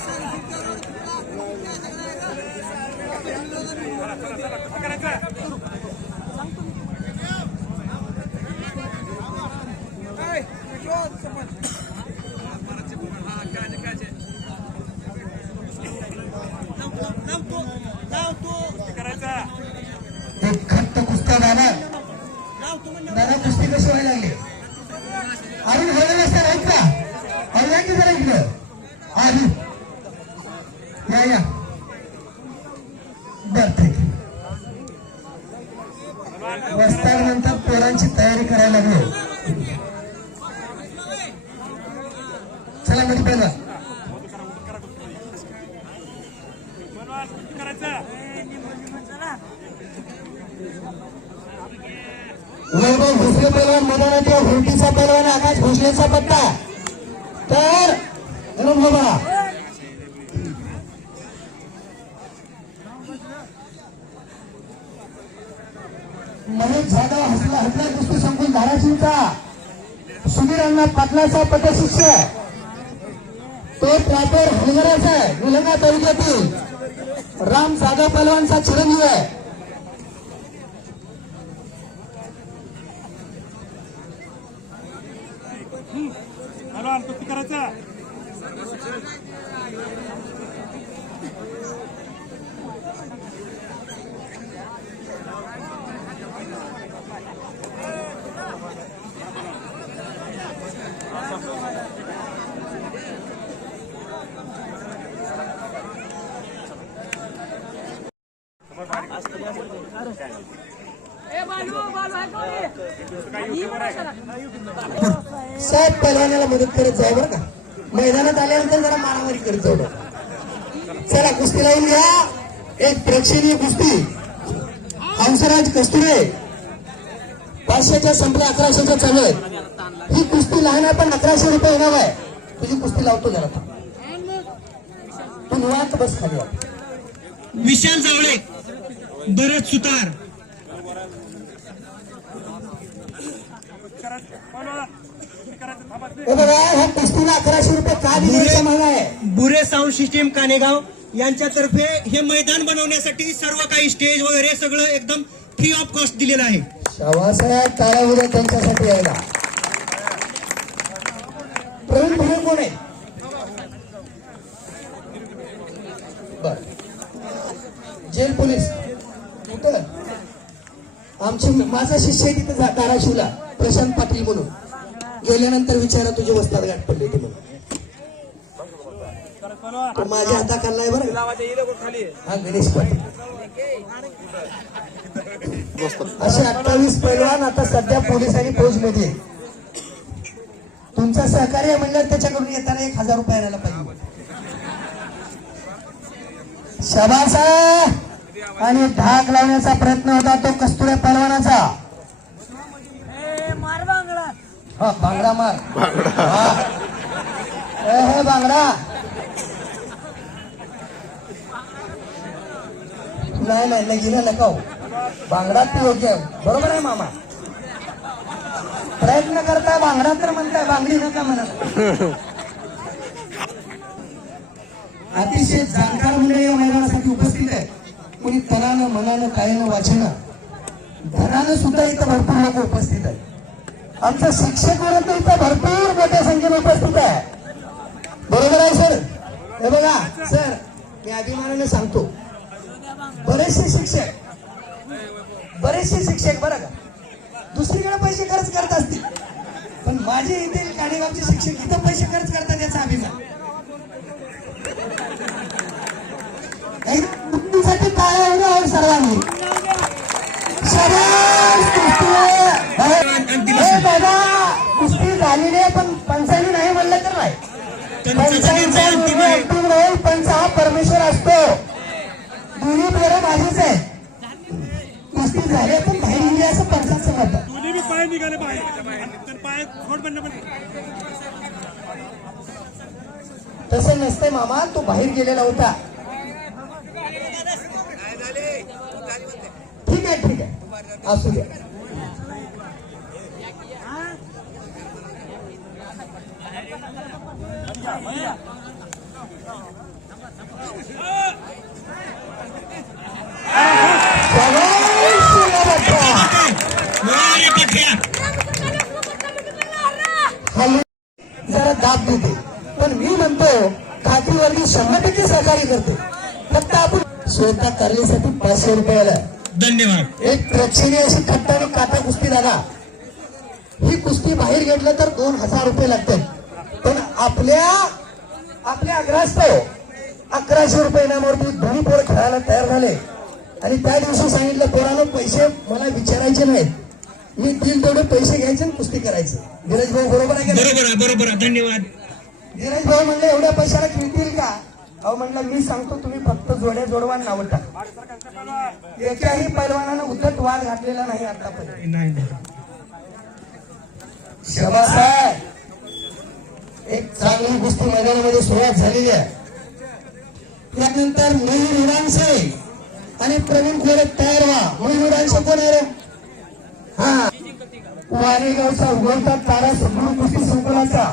एक खट्ट कुस्त्या दादा कुस्ती कशी व्हायला लागली. अरुण व्हायला नसतात आहेत का. अरुण या की जरा इकडं. अरुण या बर ठीक आहे. वस्ताद नंतर पोरांची तयारी करायला लागलो. चला मध्ये पहिला वैभव भोसले पैलवान मैदानात या हुरटीचा पैलवान आकाश भोसलेचा पत्ता. तर बघा महेश जाधव हसला कुस्ती संकुल धाराशिवचा सुधीर अण्णा पाटलाचा पटशिष्य. तो प्रॉपर हलगराचा आहे. निलंगा तालुक्यातील राम जाधव पैलवानचा चिरंजीव आहे. कुस्ती करायचं. साहेब पैलवानाला मदत करत जाऊ बरं का. मैदानात आल्यानंतर जरा मारामारी करत जाऊ. चला कुस्ती लावून घ्या. एक प्रेक्षणीय कुस्ती. हंसराज कस्तुरे 500च्या संपल्या 1100च्या चालू आहे. ही कुस्ती लहान आहे पण 1100 रुपये इनाम आहे. तुझी कुस्ती लावतो जरा तू निवांत बस खाली. विशाल जावळे, भरत सुतार, ह्या कुस्तीला 1100 रुपये का दिले माग आहे. बुरे साऊंड सिस्टीम कानेगाव यांच्यातर्फे हे मैदान बनवण्यासाठी सर्व काही स्टेज वगैरे सगळं एकदम फ्री ऑफ कॉस्ट दिलेलं आहे. शाबासाहेब टाळ्या उद्या त्यांच्यासाठी यायला. प्रवीण भाऊ कोण आहे. बर माझा शिष्य आहे तिथं धाराशिवला, प्रशांत पाटील म्हणून. गेल्यानंतर विचारा तुझे वस्ताद गाठ पडले ते म्हणून. तो माझ्या हाताखाली नाही बरं. हा गणेश पाटील. असे 28 पैलवान आता सध्या पोलीस आणि फौजमध्ये आहेत. तुमचं सहकार्य म्हणल्यावर त्याच्याकडून येताना 1000 रुपये आणायला पाहिजे. शाबास. आणि धाक लावण्याचा प्रयत्न होता तो कस्तुरे पैलवानाचा. हा बांगडा मार. हा. हे बांगडा नाही लगीन नका हो. बांगडा ते योग्य आहे. बरोबर आहे मामा. प्रयत्न करताय बांगडा तर म्हणताय बांगडी नका म्हणत. अतिशय जाणकार मंडळी या मैदानासाठी उपस्थित आहे. कोणी तनानं मनानं कायानं वाचनं धनानं सुद्धा इथं भरपूर लोक उपस्थित आहेत. आमचं शिक्षक वर्ग इथं भरपूर मोठ्या संख्येने उपस्थित आहे. बरोबर आहे सर. हे बघा सर, मी अभिमानाने सांगतो, बरेचसे शिक्षक बरं का दुसरीकडे पैसे खर्च करत असतील, पण माझे इथे काणेगावचे शिक्षक इथं पैसे खर्च करतात याचा अभिमान. कुस्तीसाठी टाळ्या उडवा सर्वांनी. दादा कुस्ती झालेली आहे, पण पंचायती नाही म्हणलं तर नाही. पंचायतीचा अंतिम नाही. पंच हा परमेश्वर असतो. दोन्ही पेरं माझीच आहे. कुस्ती झाली पण बाहेर गेली असं पंचाचं मत. दोन्ही बी पाय निघाले बाहेर, पाय खोड बनणं पण. तसं नसतंय मामा. तो बाहेर गेलेला होता. ठीक आहे असू द्या. जरा दाब देते, पण मी म्हणतो खात्रीवरती 100% सहकार्य करते. फक्त आपण स्वतः करण्यासाठी 500 रुपयाला. धन्यवाद. एक प्रेक्षणीय अशी खट्टा आणि काटा कुस्ती दादा. ही कुस्ती बाहेर घेतलं तर 2000 रुपये लागतात, पण आपल्या आग्रहास्तव 1100 रुपये इनामावरती दोन्ही पोरं खेळायला तयार झाले. आणि त्या दिवशी सांगितलं पोरानं पैसे मला विचारायचे नाहीत, मी दिल तेवढे पैसे घ्यायचे आणि कुस्ती करायचे. धीरज भाऊ बरोबर आहे का? बरोबर. धन्यवाद. धीरज भाऊ म्हणले एवढ्या पैशाला खेळतील का? अहो म्हणलं मी सांगतो, तुम्ही फक्त जोड्या जोडवा नाव टाका. एकाही पैलवानानं उद्धट वाद घातलेला नाही आतापर्यंत. शाबास आहे. एक चांगली कुस्ती मैदानामध्ये सुरुवात झालेली आहे. त्यानंतर मयूर हिरांशे आणि प्रवीण खोडक तयार व्हा. मयूर हिरांशे कोण आहे? हा, वारेगावचा उगवता तारा सगळं कुस्ती संकुलाचा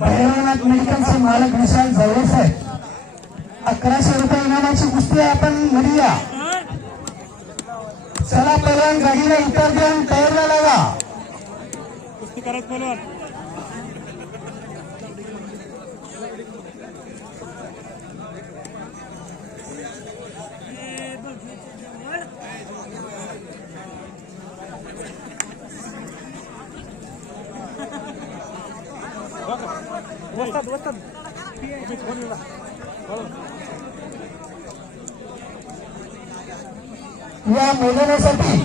भैरवनाथ मेडिकलचे मालक विशाल जवळ साहेब. 1100 रुपये इनामाची कुस्ती आहे. आपण म्हणूया चला पहिल्या गाडीला उतर देऊन तयारला लागा. कुस्ती करत बोलवा. या मैदानासाठी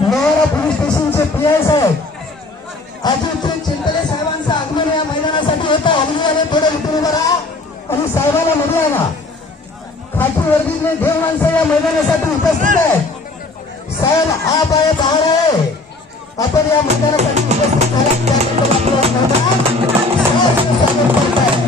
लोहारा पोलीस स्टेशनचे PI साहेब अजित चिंतले साहेबांचं आगमन या मैदानासाठी होतं. आणि थोडं इथे उभं राहा आणि साहेबाला मध्ये आणा. खाटी वर्गीचे देव माणसं या मैदानासाठी उपस्थित आहेत. साहेब हा पाय बाहेर आहे. आपण या मैदानासाठी उपस्थित झाला त्याबद्दल आपलं स्वागत करत आहे.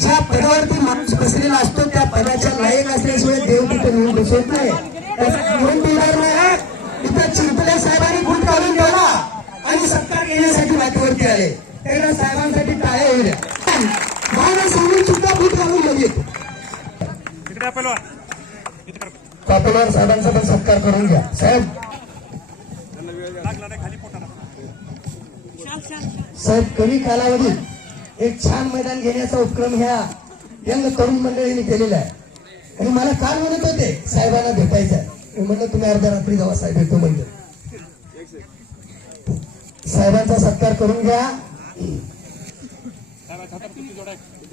ज्या पदावरती माणूस बसलेला असतो त्या पदाच्या लायक असल्याशिवाय देव तिथे निवडून बसवत नाही. त्याचा निवडून देणार नाही. तिथं चिंतले साहेबांनी गुट काढून ठेवला आणि सत्कार घेण्यासाठी मातीवरती आले. त्या साहेबांसाठी टाळ्या होईल. भावना सांगून सुद्धा गुट काढून लगेच इकडे आपल्याला पापलवार साहेबांचा पण सत्कार करून घ्या. साहेब लागला नाही खाली पोटाला. साहेब कमी कालावधीत एक छान मैदान घेण्याचा उपक्रम ह्या यंग तरुण मंडळीने केलेला आहे. आणि मला काल म्हणत होते साहेबांना भेटायचं आहे. मी म्हणलं तुम्ही अर्ध्या रात्री जावा साहेब भेटतो म्हणजे. साहेबांचा सत्कार करून घ्या.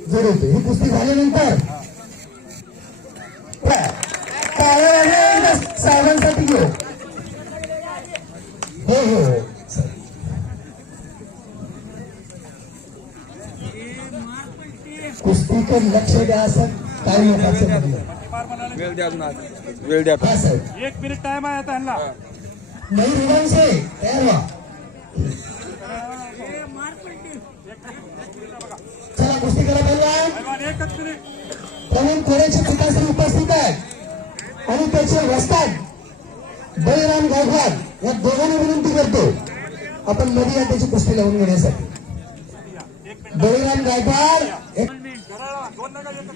जरूर ही कुस्ती झाल्यानंतर साहेबांसाठी घेऊ. हो हो कुस्तीकडे लक्ष द्या असं काय महत्वाचं म्हणलं. वेळ द्या अजून आज. वेळ द्या. हा साहेब 1 मिनिट टाइम आहे आता ह्यांना. नाही रुग्णांचे तयार व्हा. चला कुस्ती करा पहिला. पैलवान, 1च मिनिट. प्रवीण कोरेचे पिताश्री उपस्थित आहेत आणि त्याचे वस्ताद बळीराम गायकवाड या दोघांनी विनंती करतो आपण मध्ये या त्याची कुस्ती लावून घेण्यासाठी. बळीराम गायकवाड एक घराला 2 नका येतात.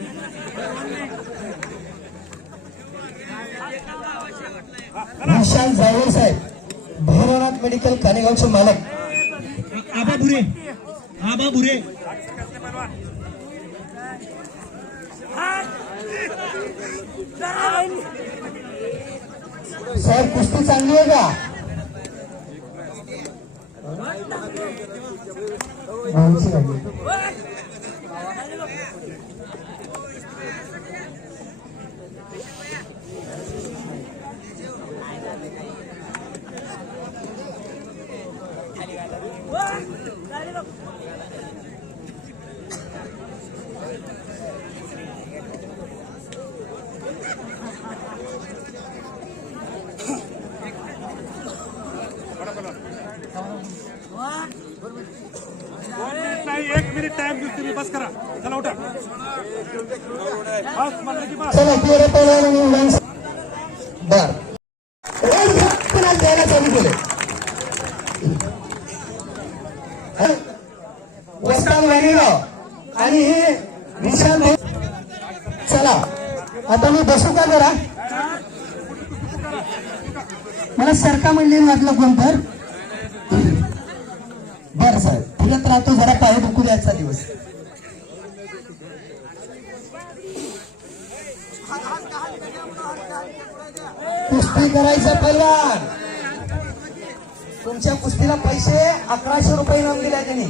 विशाल जावळ साहेब भैरवनाथ मेडिकल कानेगावचे मालक. आबा बुरे, आबा बुरे. पैलवान साहेब कुस्ती चांगली आहे का? भाऊची गाडी. नाही, 1 मिनिट टाइम देऊ तुम्ही. बस करा. चला उठा. बस म्हणलं की बस. चला तेरे पहिल्याने निवडून बर रोज घटना द्यायला चालू केले. वस्ताद वाणीराव आणि हे विशाल भाऊ. चला आता मी बसू का जरा. मला सरका म्हणले वाटलं कोण तर. बर साहेब फिरत राहतो जरा पाय दुखू द्यायचा दिवस. कुस्ती करायचं पहिलवान. तुमच्या कुस्तीला पैसे 1100 रुपये इनाम दिले त्यांनी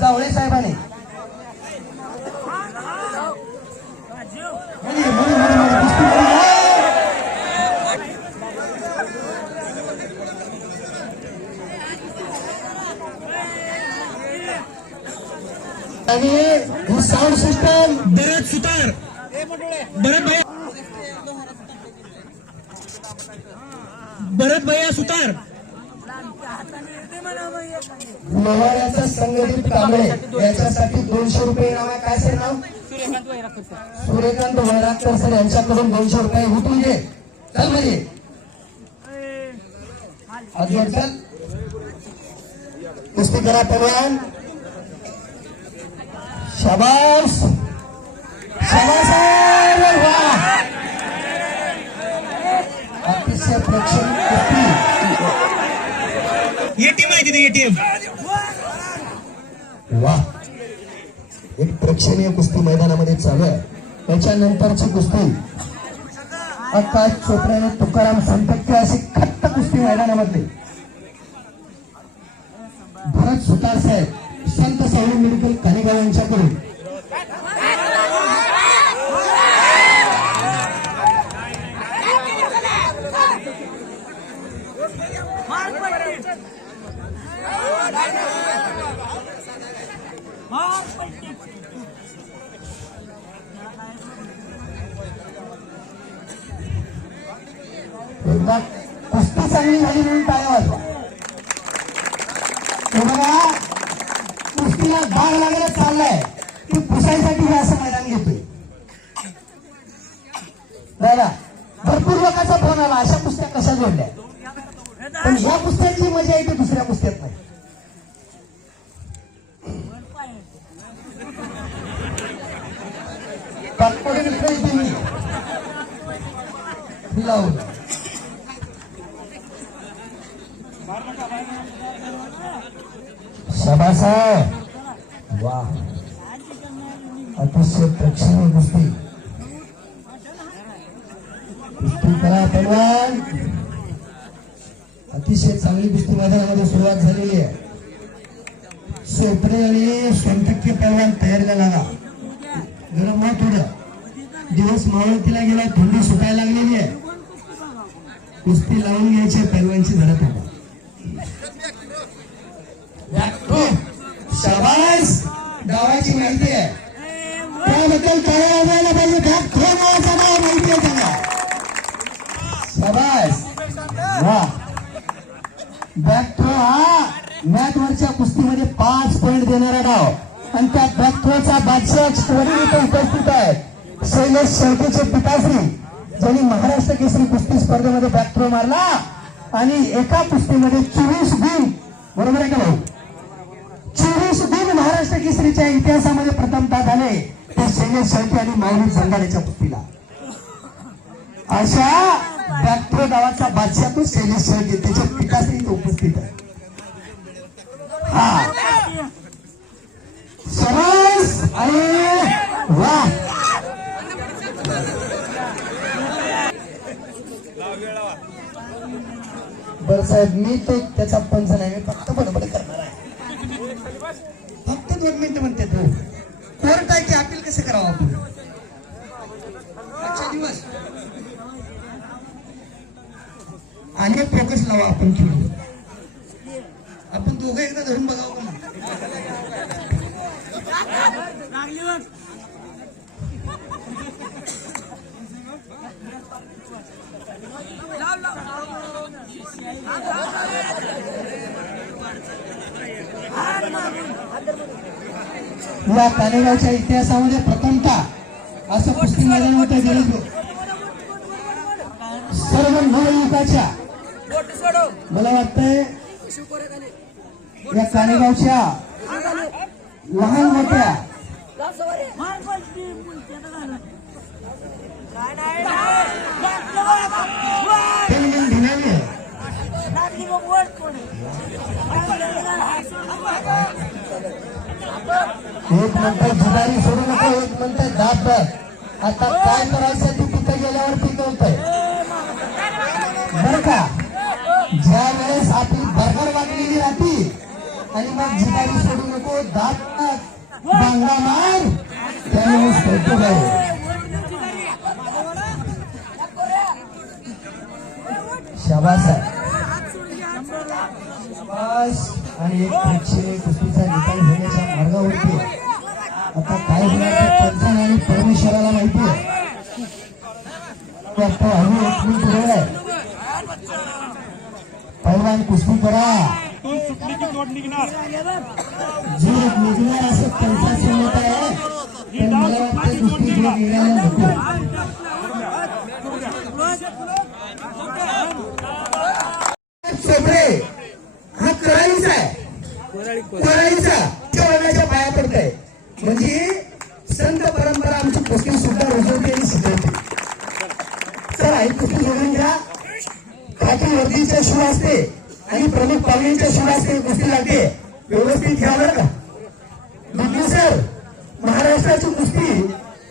जावळे साहेबांनी. कुस्ती करूया. आणि ही साऊंड सिस्टम भरत सुतार, भरत भैया सुतार. लोहाऱ्याचा संघटित कांबळे याच्यासाठी 200 रुपये इनाम आहे. काय सर नाव? सूर्यकांत वैरागकर सर यांच्याकडून 200 रुपये उठून घे. चल म्हणजे अजून चल कुस्ती करा पहिलवान. शाबास शाबास. वाह अतिशय प्रेक्षणीय कुस्ती. ये टीम आहे तिथे, ये टीम. वा एक प्रेक्षणीय कुस्ती मैदानामध्ये चालू आहे. त्याच्यानंतरची कुस्ती आकाश चोपड्याने तुकाराम संपत्ती अशी खट्ट कुस्ती मैदानामधली. भरत सुतार साहेब संत सावली मेडिकल कानेगाव यांच्याकडून एकदा कुस्ती चांगली झाली म्हणून टाळ्या वाजवा. बघा कुस्तीला डाग लागला चाललाय ती पुसायसाठी हे असं घेतोय. दादा भरपूर लोकांचा फोन आला अशा कुस्त्या कशा जोडल्या, पण ह्या कुस्त्यांची मजा येते दुसऱ्या कुस्त्यात नाही. पाकपडून इकडे येते मी लावून. शाबास आहे. वा अतिशय प्रेक्षणीय कुस्ती. कुस्ती करा पैलवान. अतिशय चांगली कुस्ती मैदानामध्ये सुरुवात झालेली आहे. सोपरे आणि सोनटक्के पैलवान तयारीला लागा. गरम व्हा थोडं, दिवस मावळतीला गेला, थंडी सुकायला लागलेली आहे. कुस्ती लावून घ्यायची, पैलवानची धडक होता. शाबास. डावाची माहिती आहे त्याबद्दल काय वाजायला पाहिजे. नावाचं नाव माहिती आहे त्यांना. शाबास. वा. बॅक थ्रो हा मॅट वरच्या कुस्तीमध्ये 5 पॉईंट देणारा डाव आणि त्या बॅक थ्रोचा बादशाह वरील इथे उपस्थित आहेत शैलेश शेळकेचे पिताश्री, ज्यांनी महाराष्ट्र केसरी कुस्ती स्पर्धेमध्ये बॅक थ्रो मारला आणि एका कुस्तीमध्ये 24 गुण. बरोबर आहे का भाऊ? 24 गुण महाराष्ट्र केसरीच्या इतिहासामध्ये प्रथमतः झाले ते शैलेश शेळके आणि माऊली जंगाड्याच्या कुस्तीला. अशा बॅक थ्रो डावाचा बादशाह तो शैलेश शेळके, त्याच्या पिताश्री इथे उपस्थित आहे. हा सरस आणि वा. बर साहेब, मी तो त्याचा पंच नाही, मी फक्त बरोबर करणार आहे. फक्त 2 मिनिटं म्हणते तो. कोर्ट आहे की अपील कसं करावं आपण? आजच्या दिवस आणि फोकस लावा आपण थोडी. आपण दोघं एकदा धरून बघावं का? या कानेगावच्या इतिहासामध्ये प्रथमतः असं कुस्ती मैदान होतं गेलं. सर्व नवयुगाच्या मला वाटतंय या कानेगावच्या लहान मोठ्या एक म्हणतोय जुदारी सोडू नको, एक म्हणतोय दाब बघ. आता काय करायचं तू तिथे गेल्यावर पिकवतोय बर का. ज्या वेळेस आपली बर्गर वागलेली राहती आणि मग जुदारी सोडू नको, दाब बांगडा मार, त्यावेळेस कळतो काय. शाबास आहे. शाबास. आणि एक प्रेक्षणीय कुस्तीचा निकाल होण्याच्या मार्गावरती आता काय होणार पंचांग आणि परमेश्वराला माहिती आहे. वाटतं हळू 1 मिनिट वेळ आहे. पैलवान कुस्ती करा, जी निघणार असं पंचाचं मत आहे. पण मला वाटतं कुस्ती जो निघायला नको. सोबरे हा कराळीचा आहे, कराळीचा वडिलांच्या पाया पडत आहे. म्हणजे संत परंपरा आमची कुस्ती सुद्धा रुजवते आणि शिकवते. चला ही कुस्ती जोडून घ्या. खाकी वर्दीच्या शूळ असते आणि प्रमुख पाहुण्यांच्या शूळ असते, कुस्ती लागते. व्यवस्थित घ्या बरं का. बिजली सर, महाराष्ट्राची कुस्ती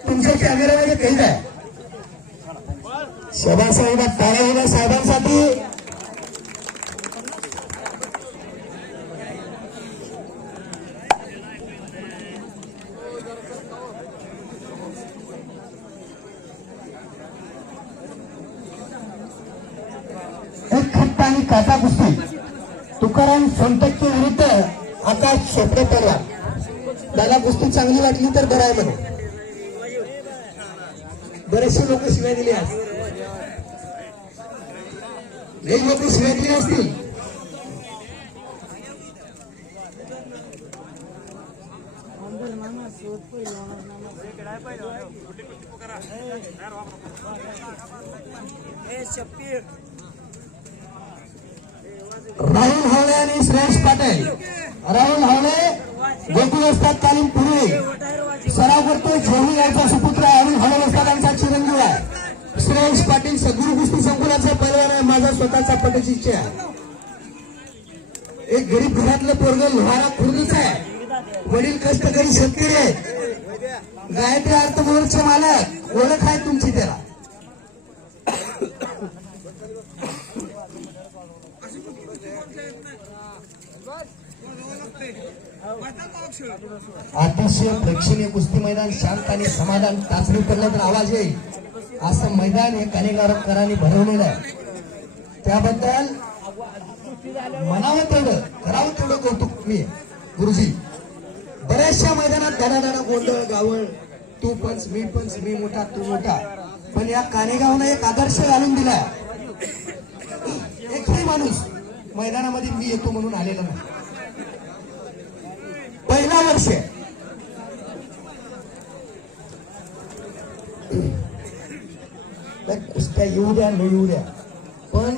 तुमच्या कॅमेऱ्यामध्ये कैद आहे. शबासाहेब टाळ्या साहेबांसाठी. आणि काटा कुस्ती तुकाराम सोनटक्के विरुद्ध आकाश सोपरे पैलवान. त्याला कुस्ती चांगली वाटली तर बरं आहे म्हणे. बरेचसे लोक शिवाय दिले आज, लई लोक शिवाय दिले असतील. राहुल हावळे आणि श्रेयस पाटील. राहुल हावळे गोकुळ वस्ताद तालीम पुणे सराव करतो. जेवढी गावचा सुपुत्र आहे अरुण हावळे वस्तादांचा चिरंजीव आहे. श्रेयस पाटील सद्गुरू कुस्ती संकुलाचा पैलवान आहे. माझा स्वतःचा पटशिष्य आहे. एक गरीब घरातलं पोरग लोहारा खुर्दीच आहे. वडील कष्टकरी शेतकरी आहेत. गायत्री अर्थमोहरचे मालक. ओळख आहे तुमची त्याला. अतिशय प्रेक्षणीय कुस्ती मैदान, शांत आणि समाधान. टाचणी पडलं तर आवाज येईल असं मैदान हे कानेगावकरांनी भरवलेलं आहे. त्याबद्दल म्हणावं तेवढं करावं तेवढं कौतुक मी गुरुजी. बऱ्याचशा मैदानात धडाधडा गोंधळ गावळ, तू पंच मी पंच, मी मोठा तू मोठा. पण या कानेगावनं एक आदर्श घालून दिलाय. एकही माणूस मैदानामध्ये मी येतो म्हणून आलेला नाही. पहिला वर्ष कुस्त्या येऊ द्या न येऊ द्या, पण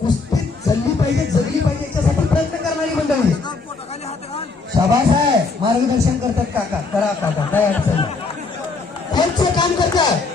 कुस्ती चालली पाहिजे, जगली पाहिजे याच्यासाठी प्रयत्न करणारी मंडळी. शाबास आहे. मार्गदर्शन करतात काका. करा काका, काय अडचण नाही. त्यांचे काम करतात.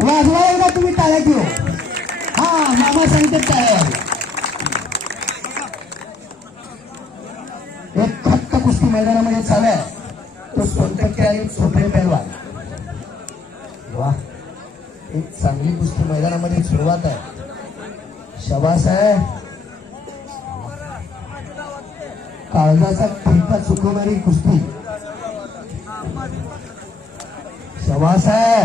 वाजवा एकदा तुम्ही टाळ्या घेऊ. हा मामा सांगतात टाळ्या. एक खट्ट कुस्ती मैदानामध्ये चालू आहे. तो सोनटक्के आणि सोपे पैलवान. वा, एक चांगली कुस्ती मैदानामध्ये सुरुवात आहे. शाबास आहे. काळजाचा ठेका चुकवणारी कुस्ती. शाबास आहे.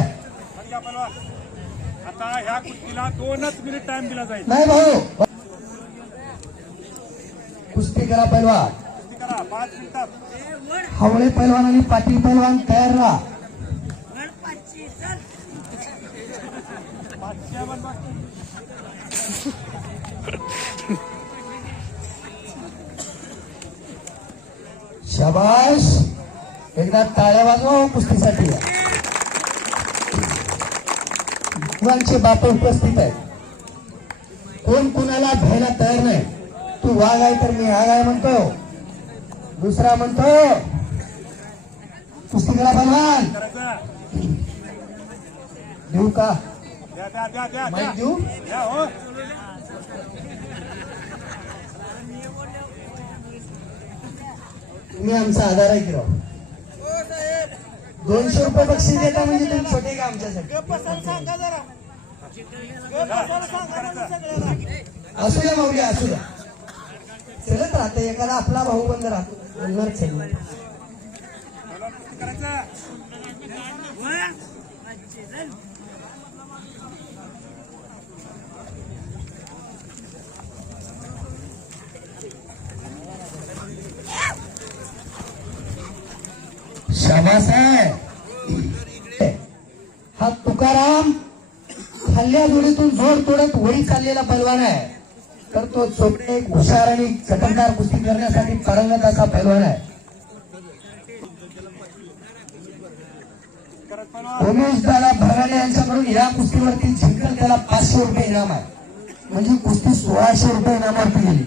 आता ह्या कुस्तीला 2च मिनिट टाइम दिला जाईल. नाही भाऊ, कुस्ती करा पैलवान. कुस्ती करा 5 मिनिटात. हावळे पैलवान आणि पाटील पैलवान तयार राहा. शाबाश. एकदा टाळ्या वाजवा कुस्तीसाठी. मुलांचे बाप उपस्थित आहेत. कोण कुणाला भ्यायला तयार नाही. तू वाघ आहे तर मी आग आहे म्हणतो. दुसरा म्हणतो कुस्ती करा पैलवान. देऊ का माहिती देऊ. तुम्ही आमचा आधार आहे की राव. 200 रुपये बक्षीस देता म्हणजे तुम्ही छोटे का आमच्यासाठी. असू द्या माऊली, असू द्या. चलत राहते. एखादा आपला भाऊ बंद राहतो. बोलणार चल. शाबास आहे. हा तुकाराम खाल्ल्या जोडीतून जोड तोडत वळी चाललेला पैलवान आहे. तर तो चोपडे एक हुशार आणि चटकदार कुस्ती करण्यासाठी पारंगत असा पैलवान आहे. उमेश दादा भराडे यांच्याकडून या कुस्तीवरती जिंकल त्याला 500 रुपये इनाम आहे. म्हणजे कुस्ती 1600 रुपये इनामावरती गेली.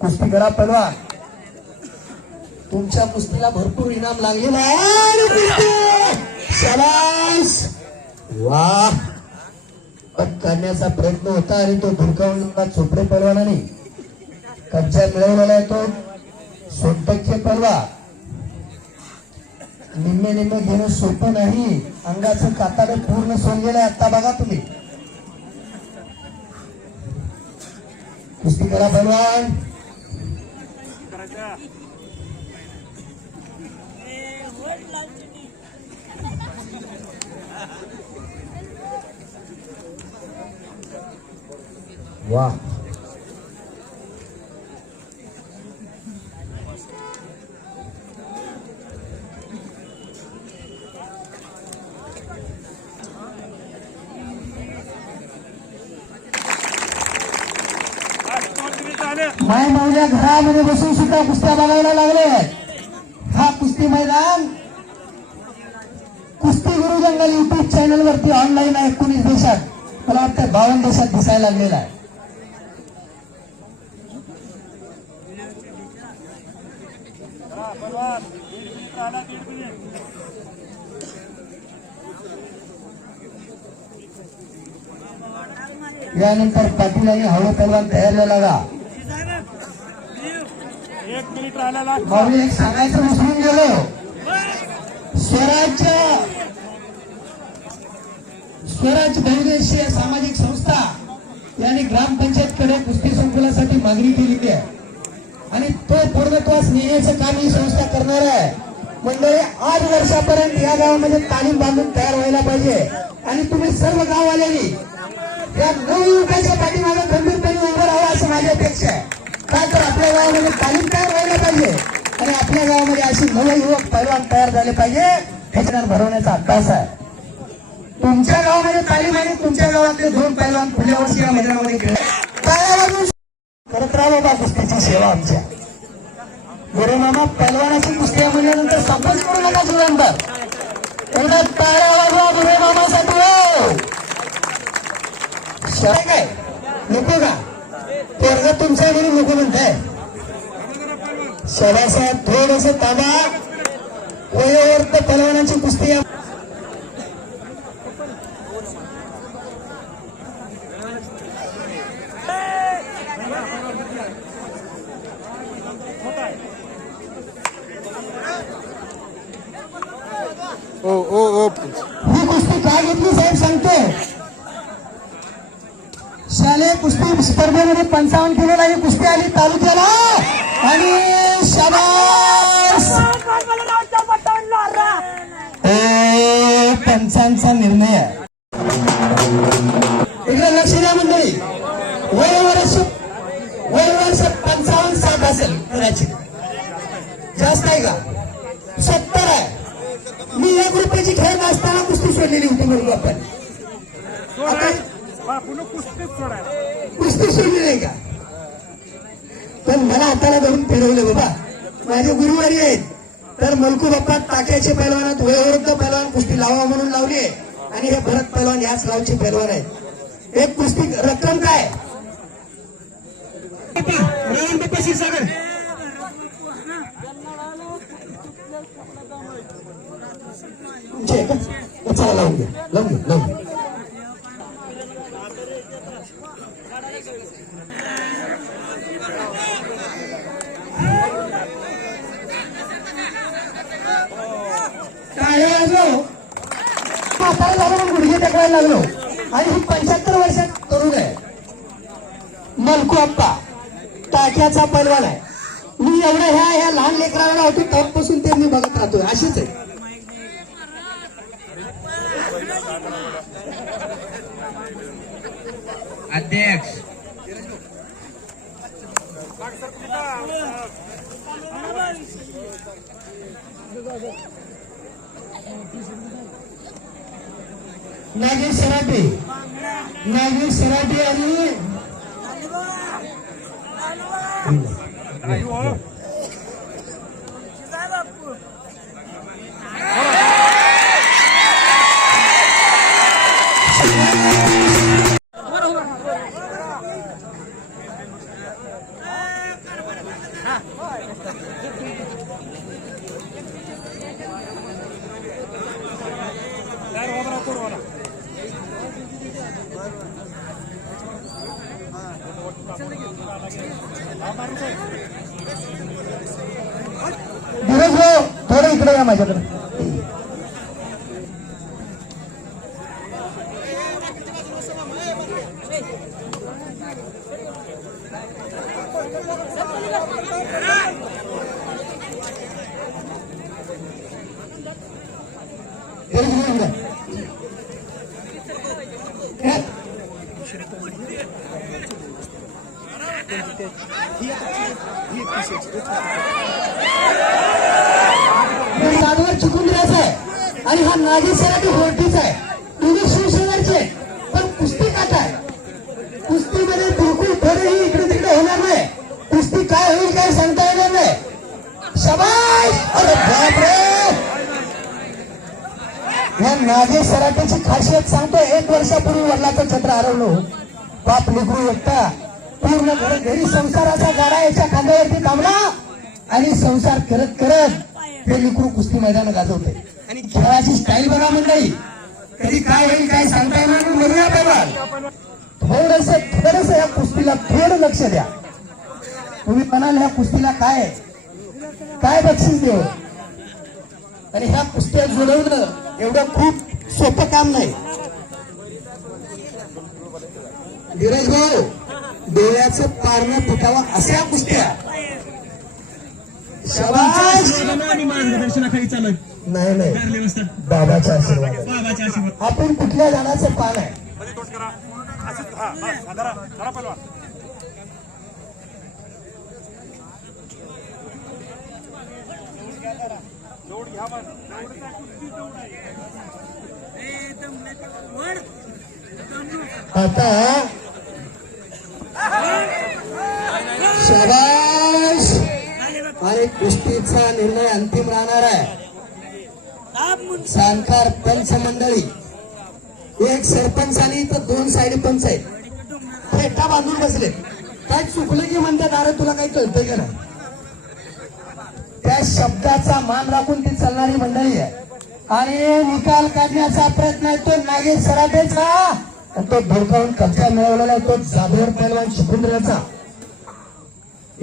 कुस्ती करा पहलवान, तुमच्या कुस्तीला भरपूर इनाम लागलेलं आहे. शाबास, वाह. पट काढण्याचा प्रयत्न होता आणि तो धुडकावून चोपडे पहलवानाने कब्जा मिळवलेला आहे. तो सोनटक्के पहलवान. निम्मे निम्मे घेणं सोपं नाही. अंगाचं काताडे पूर्ण सोडलेलं आहे. आता बघा तुम्ही, कुस्ती करा पहलवान. करायचा वाह. माय मावल्या घरामध्ये बसून सुद्धा कुस्त्या बघायला लागले. हा कुस्ती मैदान कुस्ती गुरु जंगल युट्यूब चॅनल वरती ऑनलाईन आहे. 19 देशात, मला वाटतं 52 देशात दिसायला लागलेला आहे. यानंतर पाटील आणि हळू पहलवान तयारला लागा. 1 मिनिट राहिला. माऊली एक सांगायचं विसरून गेलो. स्वराज बहुउद्देशीय सामाजिक संस्था यांनी ग्रामपंचायतकडे कुस्ती संकुलासाठी मागणी केलेली आहे आणि तो पूर्णत्वास नेण्याचं काम ही संस्था करणार आहे. मंडळी, 8 वर्षापर्यंत या गावामध्ये तालीम बांधून तयार व्हायला पाहिजे आणि तुम्ही सर्व गाववाल्यांनी या नवयुवकाच्या पाठीमागे गंभीरपणे उभं राहावं असं माझी अपेक्षा आहे. का तर आपल्या गावामध्ये तालीम तयार व्हायला पाहिजे आणि आपल्या गावामध्ये अशी नवयुवक पैलवान तयार झाले पाहिजे. ह्याच्यावर भरवण्याचा अभ्यास आहे. तुमच्या गावामध्ये तालीम आणि तुमच्या गावातले 2 पैलवान पुढल्या वर्षी या मैदानामध्ये करत राहा बाबा कुस्तीची सेवा आमच्या. गुरु मामा पैलवानाची कुस्ती म्हणल्यानंतर संकोच करू नका जुगांतर. एकदा टाळ्या वाजवा गुरु मामासाठी. काय नको का पोरगा तुमचा म्हणून नको म्हणताय. शबासाहेब थोडस ताबा. वयोवर्त पैलवानाची कुस्ती ही कुस्ती का घेतली साहेब सांगतो. शालेय कुस्ती स्पर्धेमध्ये 55 किलोला ही कुस्ती आली तालुक्याला आणि शाबास. पंचांचा निर्णय आहे. इकडे लक्ष द्या मंडळी. वय वर्ष 55-60 असेल कदाचित. जास्त आहे का? 70 आहे. मी 1 रुपयाची खेळ असताना कुस्ती सोडलेली होती म्हणून आपण कुस्ती सोडली नाही का? पण मला हाताला धरून फिरवलं बाबा. माझे गुरुवारी आहेत. तर मलकू बाप्पा टाक्याचे पैलवानात वयोवृद्ध पैलवान कुस्ती लावा म्हणून लावली आणि हे भरत पैलवान याच गावचे पैलवान आहेत. एक कुस्ती रक्कम काय? क्षीरसागर चला लावून घ्या. लावून घ्या. म्हातारा झालो म्हणून गुडघे टेकवायला लागलो आणि ही 75 वर्षात तरुण आहे. मलकू अप्पा टाक्याचा पैलवान आहे. मी एवढं ह्या लहान लेकराला होतो तेव्हापासून ते मी बघत राहतोय. अशीच आहे. अध्यक्ष नागेश सराटे आणि धीरज भाऊ थोडं इकडे या माझ्याकडे. साडवर चुकून द्यायचा आहे आणि हा नागी सराठी होर्टीचा आहे. तुम्ही शिवसेनेचे पण कुस्ती काटा आहे. कुस्तीमध्ये बिलकुल थोडेही इकडे तिकडे होणार नाही. कुस्ती काय होईल काय सांगता येणार नाही. शाबास. अरे बापरे, या नागे सराठीची खासियत सांगतो. 1 वर्षापूर्वी वडिलाचं छत्र हरवलं. बाप लेकरू एकटा पूर्ण घरी संसाराचा गाडा याच्या खांद्यावरती थांबला आणि संसार करत करत हे लेकरू कुस्ती मैदान गाजवते. आणि खेळाची स्टाईल बघा मंडळी, कधी काय होईल काय सांगता येणार नाही. म्हणूया पहिला थोडस या कुस्तीला थोडं लक्ष द्या. तुम्ही म्हणाल ह्या कुस्तीला काय बक्षीस देऊ, आणि ह्या कुस्त्या जुळवणं एवढं खूप सोपं काम नाही. धीरज भाऊ, डोळ्याचं पारणं फुटावं अशा कुस्त्या. शाबास. आणि मार्गदर्शनाखाली चालत नाही बाबाचा आशीर्वाद. बाबाच्या आशीर्वाद. आपण कुठल्या झाडाचं पान आहे. मध्ये तोंड करा असंच. हा बस धरा धरा पहिलवान. जोड घ्या मग. आता शाबास. आणि कुस्तीचा निर्णय अंतिम राहणार आहे. जाणकार पंच मंडळी, एक सरपंच आणि तर 2 साईड पंच आहेत. फेटा बांधून बसले. काय चुकलं की म्हणतात अरे तुला काही कळतंय का नाही. त्या शब्दाचा मान राखून ती चालणारी मंडळी आहे. आणि निकाल काढण्याचा प्रयत्न आहे तो नागेश सराठेचा. आणि तो धोकावून कब्जा मिळवलेला आहे तो जाधवर पैलवान शिकुंद्राचा.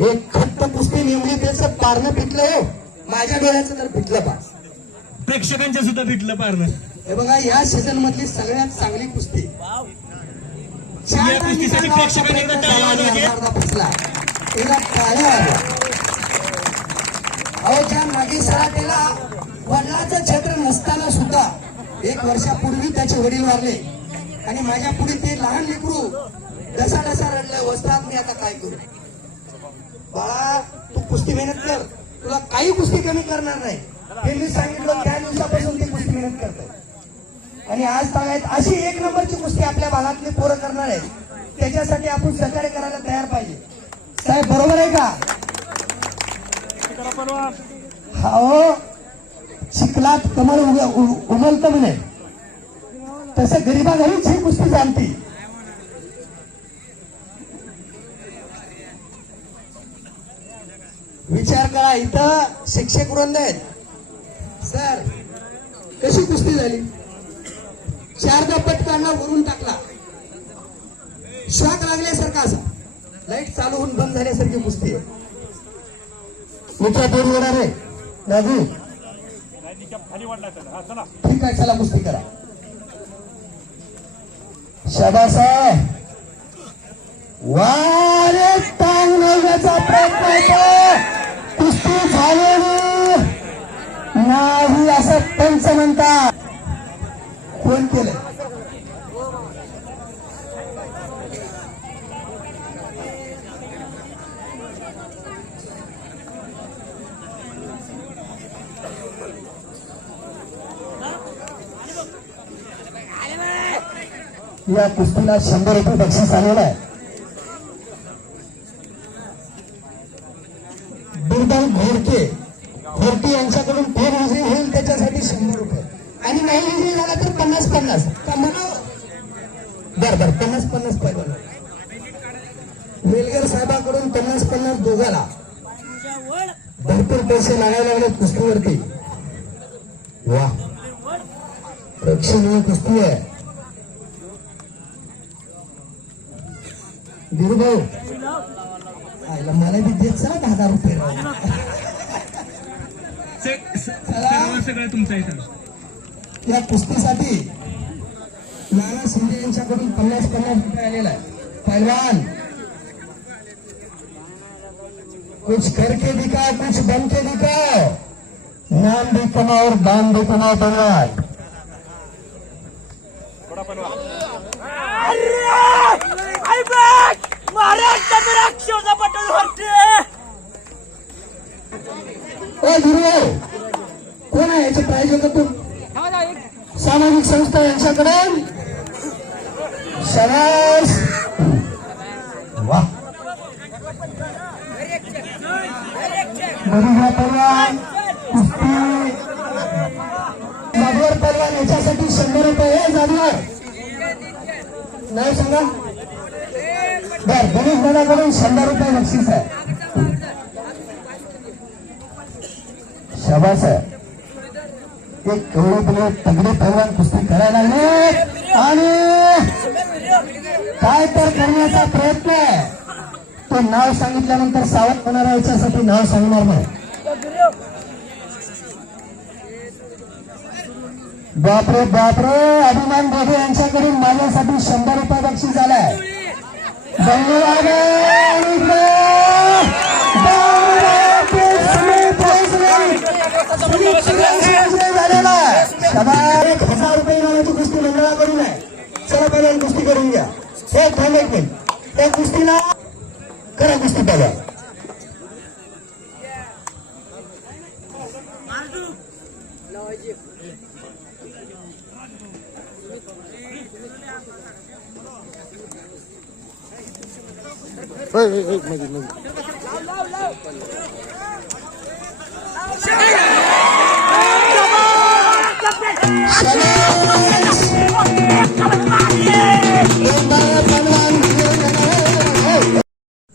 एक खट्ट कुस्ती नेमली, त्याचं पारणं पिटलं. माझ्या डोळ्याचं तर पिटलं पा. प्रेक्षकांच्या सुद्धा भेटलं पारणं. हे बघा, या सीझन मधली सगळ्यात चांगली कुस्ती. या कुस्तीसाठी प्रेक्षकांनी एकदा टाळ्या वाजवायच्या. अहो, ज्या नागी सराठेला वडिलाचं छत्र नसताना सुद्धा 1 वर्षापूर्वी त्याचे वडील वारले आणि माझ्या पुढे ते लहान लेकरू डसा रडलंय. वस्त्रात मी आता काय करू. बाळा, तू कुस्ती मेहनत कर, तुला काही कुस्ती कमी करणार नाही हे मी सांगितलं. त्या दिवसापासून ती कुस्ती मेहनत करतोय. आणि आज सांगायत अशी 1 नंबरची कुस्ती आपल्या भागातली पोरं करणार आहेत. त्याच्यासाठी आपण सहकार्य करायला तयार पाहिजे. साहेब बरोबर आहे का. हो, चिखलात कमळ उमलतं म्हणे, तसं गरीबा घरीच ही कुस्ती जाणती. विचार करा, इथं शिक्षक वृंद आहेत. सर, कशी कुस्ती झाली. 4दा पटकांना वरून टाकला. शॉक लागल्यासारखा असा. लाईट चालू होऊन बंद झाल्यासारखी कुस्ती आहे. मित्र बोर होणार आहे नागू. खाली वाढला त्याला. हा चला. ठीक आहे, चला कुस्ती करा. शाबास आहे. वारे टांग लावण्याचा प्रयत्न होतो. कुस्ती झालेली नाही असं पंच म्हणतात. कोण केलं. या कुस्तीला 100 रुपये बक्षीस आलेलं आहे. बिरबल घोरटे यांच्याकडून फेर विजयी होईल त्याच्यासाठी 100 रुपये. आणि नाही विजयी झाला तर 50-50. का म्हणावं बर 50-50 पैलवान. वेलगर साहेबांकडून 50-50 दोघाला भरपूर पैसे लागायला लागले कुस्तीवरती. वा, प्रेक्षणीय कुस्ती आहे. भाऊ आईला मला बी देत चला 10,000 रुपये. सगळं तुमचं आहे सर. या कुस्तीसाठी नाना शिंदे यांच्याकडून 50-50 रुपये आलेला आहे. पहलवान कुछ करके दिखाओ, कुछ बन के दिखाओ. नाम भी कमाओ और दाम भी कमाओ. पहलवान कोण आहे याचे प्रायोजक? तू सामाजिक संस्था यांच्याकडे शरास. वा, बरीघा पहलवान कुस्ती. जाधवर पहलवान याच्यासाठी 100 रुपये आहे. जाधवर नाही सांगा. बर, गणेश दादाकडून 100 रुपये बक्षीस आहे. शाबास आहे. एक कवडे तगडे पहलवान कुस्ती करायला लागले आणि काय तर करण्याचा प्रयत्न आहे. तो नाव सांगितल्यानंतर सावध होणार आहे. याच्यासाठी नाव सांगणार नाही. बापरे बापरे, अभिमान बोधे यांच्याकडून माझ्यासाठी 100 रुपये बक्षीस झालाय. धन्यवाद. झालेला 1,000 रुपये नावाची कुस्ती मंडळाकडून आहे. चला पहिल्या कुस्ती करून घ्या. एक थांब, एक मिनिट. त्या कुस्तीला करा कुस्ती पहिल्या.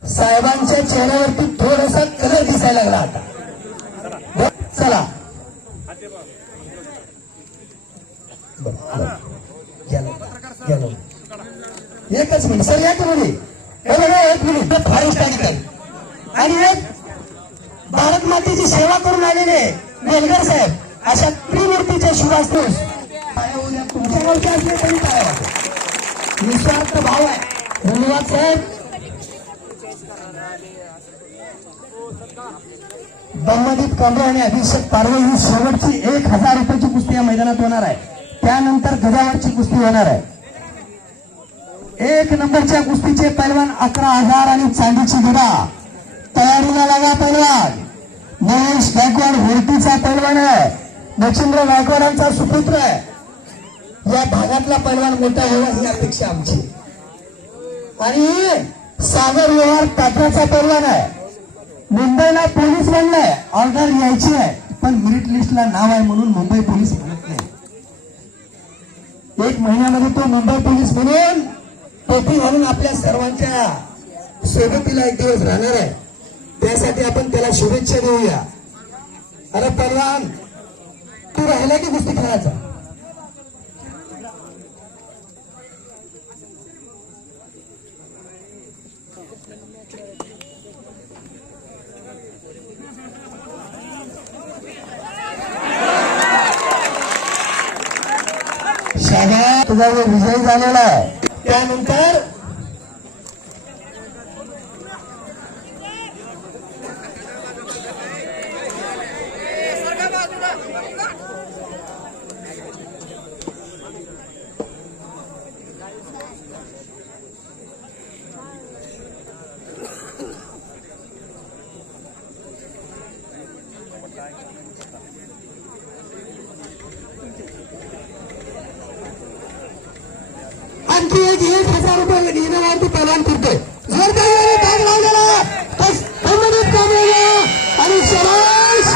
साहेबांच्या चेहऱ्यावरती थोडासा कलर दिसायला लागला आता. चला एकच मिनिट सर, एक मिनिट. एक मिनिट. फॉरेस्ट अधिकारी आणि एक भारत मातेची सेवा करून आलेले वेलगर साहेब अशा त्रिमूर्तीचे शुभास्त्रोस तुमच्या गावचे असले तरी काय निस्वार्थ भाव आहे. धन्यवाद साहेब. ब्रह्मदीप कांबळे आणि अभिषेक पारवे ही शेवटची 1,000 रुपयाची कुस्ती या मैदानात होणार आहे. त्यानंतर गजावरची कुस्ती होणार आहे. 1 नंबरच्या कुस्तीचे पैलवान 11,000 आणि चांदीची गदा. तयारीला लागा पैलवान. महेश गायकवाड होर्टीचा पैलवान आहे. मच्छिंद्र गायकवाडांचा सुपुत्र आहे. या भागातला पैलवान मोठा व्हावा ही अपेक्षा आमची. आणि सागर व्यवहार टाटाचा पैलवान आहे. मुंबईला पोलीस बनलाय. ऑर्डर यायची आहे पण मेरिट लिस्टला नाव आहे म्हणून मुंबई पोलीस म्हणत नाही. 1 महिन्यामध्ये तो मुंबई पोलीस म्हणून टोपी घालून आपल्या सर्वांच्या सोबतीला एक दिवस राहणार आहे. त्यासाठी आपण त्याला शुभेच्छा देऊया. अरे पैलवान, तू राहिला की कुस्ती खेळायचा? शाबा, तुझा विजय झालेला आहे. त्यानंतर आणखी एक 1,000 रुपये इनामावरती पैलवान करतोय. जोरदार भाग लावलेला आणि शबाश.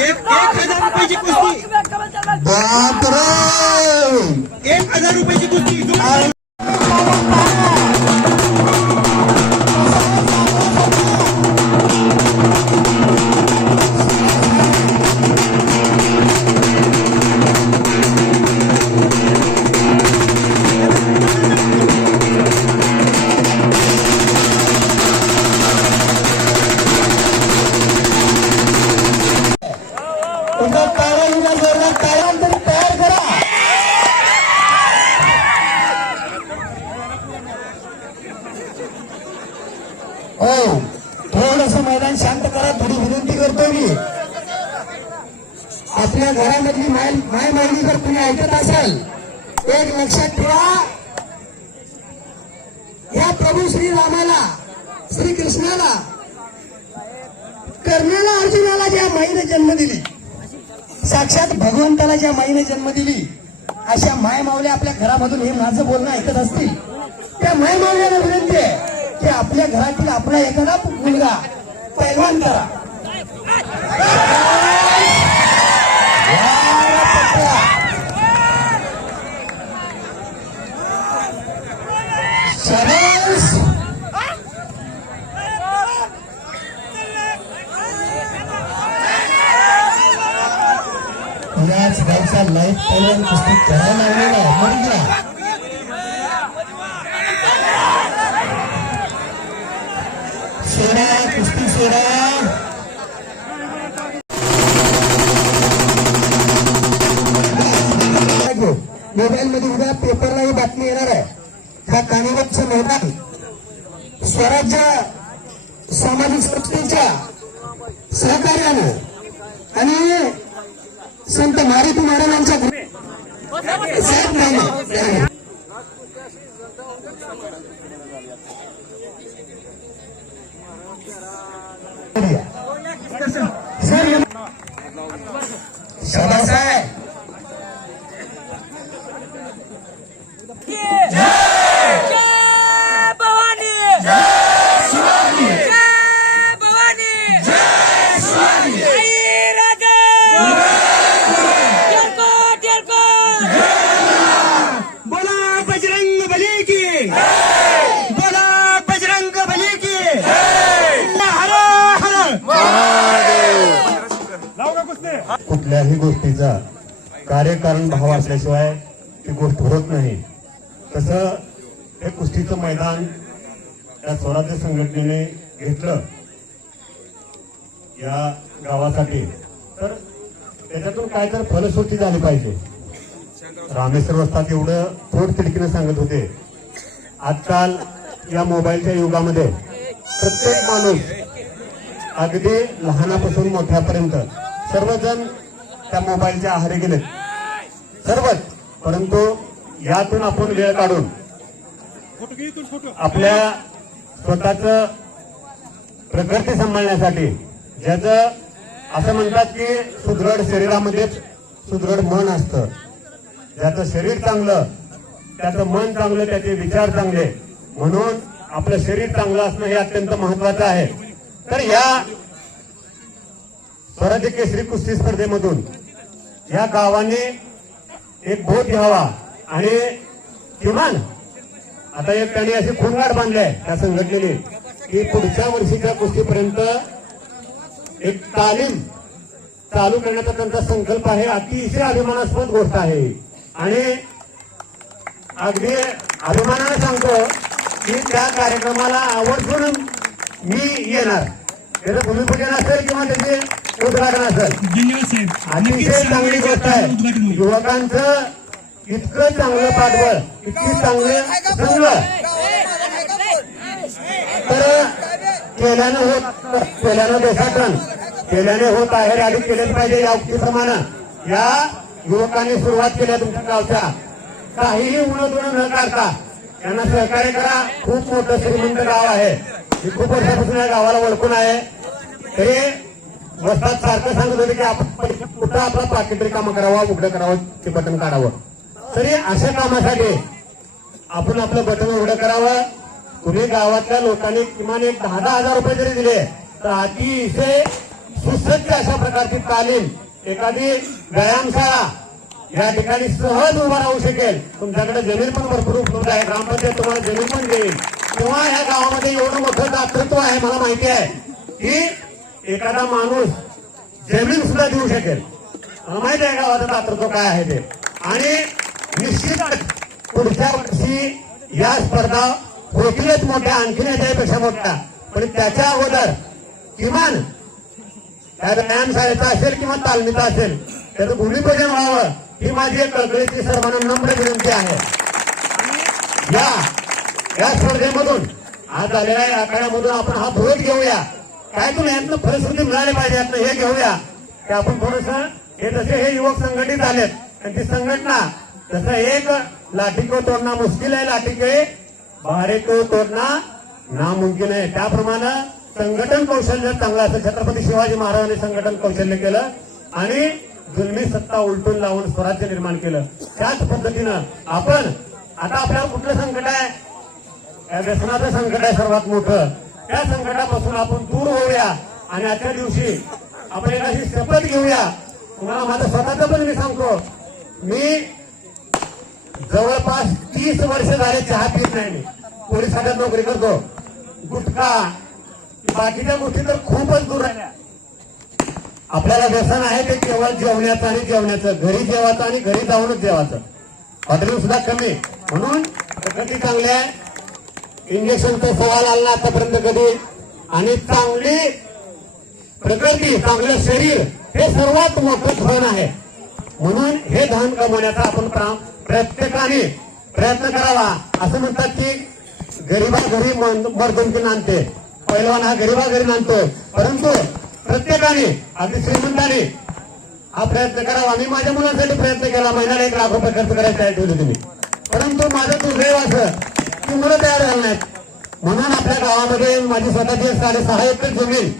1,000 रुपयाची कुस्ती. बापरे, 1000 रुपयाची कुस्ती जोरदार. तुमचा टाळ्या जोरदार टाळ्या तरी तयार करा. हो थोडस मैदान शांत करा. थोडी विनंती करतो मी. आपल्या घरामधली माय मागणी जर तुम्ही ऐकत असाल एक लक्षात ठेवा. या प्रभू श्रीरामाला श्रीकृष्णाला कर्णाला अर्जुनाला ज्या माईने जन्म दिली, साक्षात भगवंताला ज्या माईने जन्म दिली, अशा माय मावल्या आपल्या घरामधून हे माझं बोलणं ऐकत असतील त्या माय मावल्याला विनंती आहे की आपल्या घरातील आपला एखादा मुलगा पैलवान करा. शाबास. याच गावचा लाईफ पैलवान कुस्ती करायला लावलेला आहे. मुलगा सोडा कुस्ती सोडा. मोबाईल मध्ये उद्या पेपरला ही बातमी येणार आहे. हा कानिवतचं मैदान स्वराज्य सामाजिक संस्थेच्या सहकार्यानं आणि संत मारुती महाराजांच्या साहेब नाही. शाबास आहे. बोला बजरंग बली की, बोला बजरंग बली की. हर हर लाव का कुस्ती. कुठल्याही गोष्टीचा कार्यकारण भाव असल्याशिवाय ती गोष्ट होत नाही. तसं हे कुस्तीचं मैदान त्या स्वराज्य संघटनेने घेतलं या गावासाठी, तर त्याच्यातून काय तर फलश्रुती झाली पाहिजे. रामेश्वर वस्ताद एवढं थोड तिडकीनं सांगत होते. आजकाल या मोबाईलच्या युगामध्ये प्रत्येक माणूस अगदी लहानापासून मोठ्यापर्यंत सर्वजण त्या मोबाईलच्या आहारी गेलेत, सर्वच. परंतु यातून आपण वेळ काढून आपल्या स्वतःच प्रकृती सांभाळण्यासाठी, ज्याचं असं म्हणतात की सुदृढ शरीरामध्येच सुदृढ मन असतं. ज्याचं शरीर चांगलं त्याचं मन चांगलं, त्याचे विचार चांगले, म्हणून आपलं शरीर चांगलं असणं हे अत्यंत महत्वाचं आहे. तर या स्वराज्य केसरी कुस्ती स्पर्धेमधून या गावाने एक बोध घ्यावा आणि किमान आता एक त्यांनी अशी खूणगाठ बांधली आहे त्या संघटनेने की पुढच्या वर्षीच्या कुस्तीपर्यंत एक तालीम चालू करण्याचा त्यांचा संकल्प आहे. अतिशय अभिमानास्पद गोष्ट आहे आणि अगदी अभिमानाने सांगतो की त्या कार्यक्रमाला आवर्जून मी येणार. त्याचं भूमिपूजन असेल किंवा त्याचे उद्घाटन असेल. अतिशय चांगली गोष्ट आहे. युवकांचं इतकं चांगलं पाठबळ, इतकी चांगलं चांगलं तर केल्यानं देशाटन केल्याने होत आहे. अधिक केलेच पाहिजे. या उक्तीप्रमाणे या युवकांनी सुरुवात केली तुमच्या गावच्या. काहीही उणं न काढता त्यांना सहकार्य करा. खूप मोठं श्रीमंत गाव आहे. मी खूप वर्षापासून या गावाला ओळखून आहे. तरी वस्ताद सारखं सांगत होते की आपण कुठं आपला पाकिट रिकामं करावं, उघडं करावं, ते बटन काढावं. तरी अशा कामासाठी आपण आपलं बटन उघडं करावं. तुम्ही गावातल्या लोकांनी किमान एक 10,000 रुपये जरी दिले तर अतिशय सुसज्ज अशा प्रकारची तालीम, एखादी व्यायामशाळा या ठिकाणी सहज उभा राहू शकेल. तुमच्याकडे जमीन पण भरपूर उपलब्ध आहे, ग्रामपंचायत तुम्हाला जमीन पण देईल. तेव्हा या गावामध्ये एवढं मोठं दातृत्व आहे. मला माहिती आहे की एखादा माणूस जमीन सुद्धा देऊ शकेल. मला माहिती आहे गावाचं दातृत्व काय आहे ते. आणि निश्चितच पुढच्या वर्षी या स्पर्धा होतीलच मोठ्या, आणखीन याच्यापेक्षा मोठ्या. पण त्याच्या अगोदर किमान त्या व्यायामशाळेचा असेल किंवा तालमीचा असेल त्याचं भूमिपूजन व्हावं ही माझी एक कळकळीची सर्वांना नम्र विनंती आहे. या स्पर्धेमधून आज आलेल्या या आखाड्यामधून आपण हा ध्वज घेऊया. काय तुम्ही यातनं फलश्रुती मिळाली पाहिजे, यातनं हे घेऊया की आपण थोडस हे जसे हे युवक संघटित झालेत त्यांची संघटना जसं एक लाठी को तोडना मुश्किल आहे, लाठी के भारे को तोडना नामुमकिन आहे, त्याप्रमाणे संघटन कौशल्य चांगलं असं छत्रपती शिवाजी महाराजांनी संघटन कौशल्य केलं आणि जुलमी सत्ता उलटून लावून स्वराज्य निर्माण केलं. त्याच पद्धतीनं आपण आता आपल्याला कुठलं संकट आहे, या व्यसनाचं संकट आहे सर्वात मोठं. त्या संकटापासून आपण दूर होऊया आणि आजच्या दिवशी आपण एक अशी शपथ घेऊया. तुम्हाला माझं स्वतःच पण मी सांगतो, मी जवळपास 30 वर्ष झाले चहा पीत नाही. मी पोलीस खात्यात नोकरी करतो. गुटखा बाकीच्या गोष्टी तर खूपच दूर राहिल्या. आपल्याला व्यसन आहे ते केवळ जेवण्याचं आणि जेवण्याचं, घरी जेवायचं आणि घरी जाऊनच जेवायचं. हॉटेल सुद्धा कमी. म्हणून प्रगती चांगली आहे. इंजेक्शनचा सवाल आला ना आतापर्यंत कधी. आणि चांगली प्रगती, चांगलं शरीर हे सर्वात मोठं धन आहे. म्हणून हे धन कमवण्याचा आपण प्रत्येकाने प्रयत्न करावा. असं म्हणतात की गरीबा घरी मर्दुमकी नांदते, पैलवान हा गरीबा घरी नांदतो. परंतु प्रत्येकाने अगदी श्रीमंताने हा प्रयत्न करावा. मी माझ्या मुलांसाठी प्रयत्न केला, महिन्याला 1 लाख रुपये खर्च करायचे आहे ठेवले तुम्ही. परंतु माझं दुर्दैव असं की मुलं तयार झाली नाहीत. म्हणून आपल्या गावामध्ये माझी स्वतःची 6.5 एकर जमीन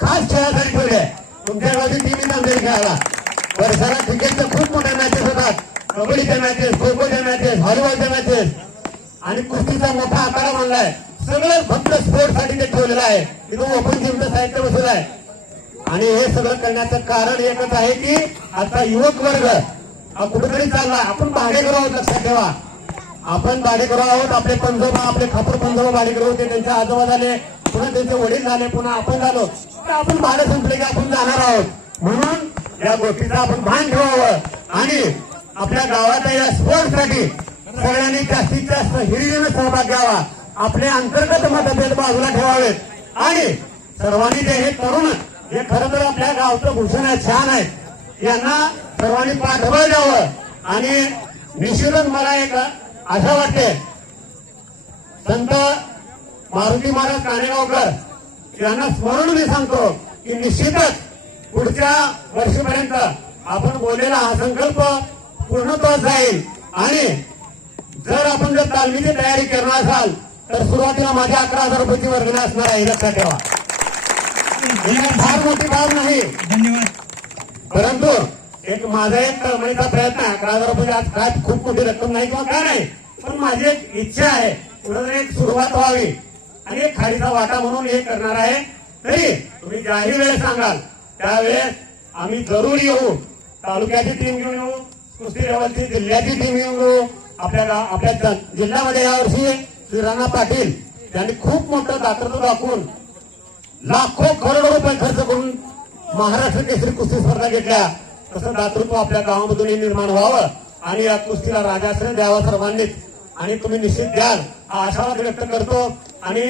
खास खेळासाठी ठेवली आहे. तुमच्या गावाची टीम चांगली खेळायला. वर्षाला क्रिकेटच्या खूप मोठ्या मॅचेस होतात, कबड्डीच्या मॅचेस, खो खोच्या मॅचेस, व्हॉलीबॉलच्या मॅचेस आणि कुस्तीचा मोठा आखाडा बांधलाय. सगळं फक्त स्पोर्टसाठी ते ठेवलेलं आहे. तिथून ओपन जिमचं साहित्य बसवलं आहे. आणि हे सगळं करण्याचं कारण एकच आहे की आता युवक वर्ग हा कुठेतरी चाललाय. आपण भाडेकरू आहोत, लक्षात ठेवा. आपण भाडेकरू आहोत. आपले पंजोबा, आपले खापर पंजोबा भाडेकरू होते, त्यांचे आजोबा झाले, पुन्हा त्यांचे वडील झाले, पुन्हा आपण झालो. तर आपण भाडे संपले की आपण जाणार आहोत. म्हणून या गोष्टीचं आपण भान ठेवावं आणि आपल्या गावाच्या या स्पोर्टसाठी सगळ्यांनी जास्तीत जास्त हिरिरीनं सहभाग घ्यावा. आपले अंतर्गत मतभेद बाजूला ठेवावेत आणि सर्वांनी जे हे तरुण हे खरं तर आपल्या गावचं भूषण आहे, छान आहे, यांना सर्वांनी पाठबळ द्यावं. आणि निश्चितच मला एक आशा वाटते, संत मारुती महाराज कानेगावकर यांना स्मरण मी सांगतो की निश्चितच पुढच्या वर्षीपर्यंत आपण बोललेला हा संकल्प पूर्णत्वास जाईल. आणि जर आपण तालमीची तयारी करणार असाल तर सुरुवातीला माझ्या 11,000 रुपयाची वर्गणी असणार आहे, लक्षात ठेवा. फार मोठी बाब नाही, धन्यवाद. परंतु एक माझा एक तळमळीचा प्रयत्न आहे. 11,000 रुपये आज काय खूप मोठी रक्कम नाही किंवा काय नाही, पण माझी एक इच्छा आहे कुठेतरी एक सुरुवात व्हावी आणि एक खारीचा वाटा म्हणून हे करणार आहे. तरी तुम्ही ज्याही वेळेस सांगाल त्यावेळेस आम्ही जरूर येऊ. तालुक्याची टीम घेऊन येऊ, कुस्ती लेवलची जिल्ह्याची टीम घेऊन येऊ. आपल्या जिल्ह्यामध्ये यावर्षी श्री राणा पाटील यांनी खूप मोठं दातृत्व दाखवून लाखो करोडो रुपये खर्च करून महाराष्ट्र केसरी कुस्ती स्पर्धा घेतल्या. तसं दातृत्व आपल्या गावामधूनही निर्माण व्हावं आणि या कुस्तीला राजाश्रय द्यावा सर्वांनीच. आणि तुम्ही निश्चित द्याल हा आशावाद व्यक्त करतो. आणि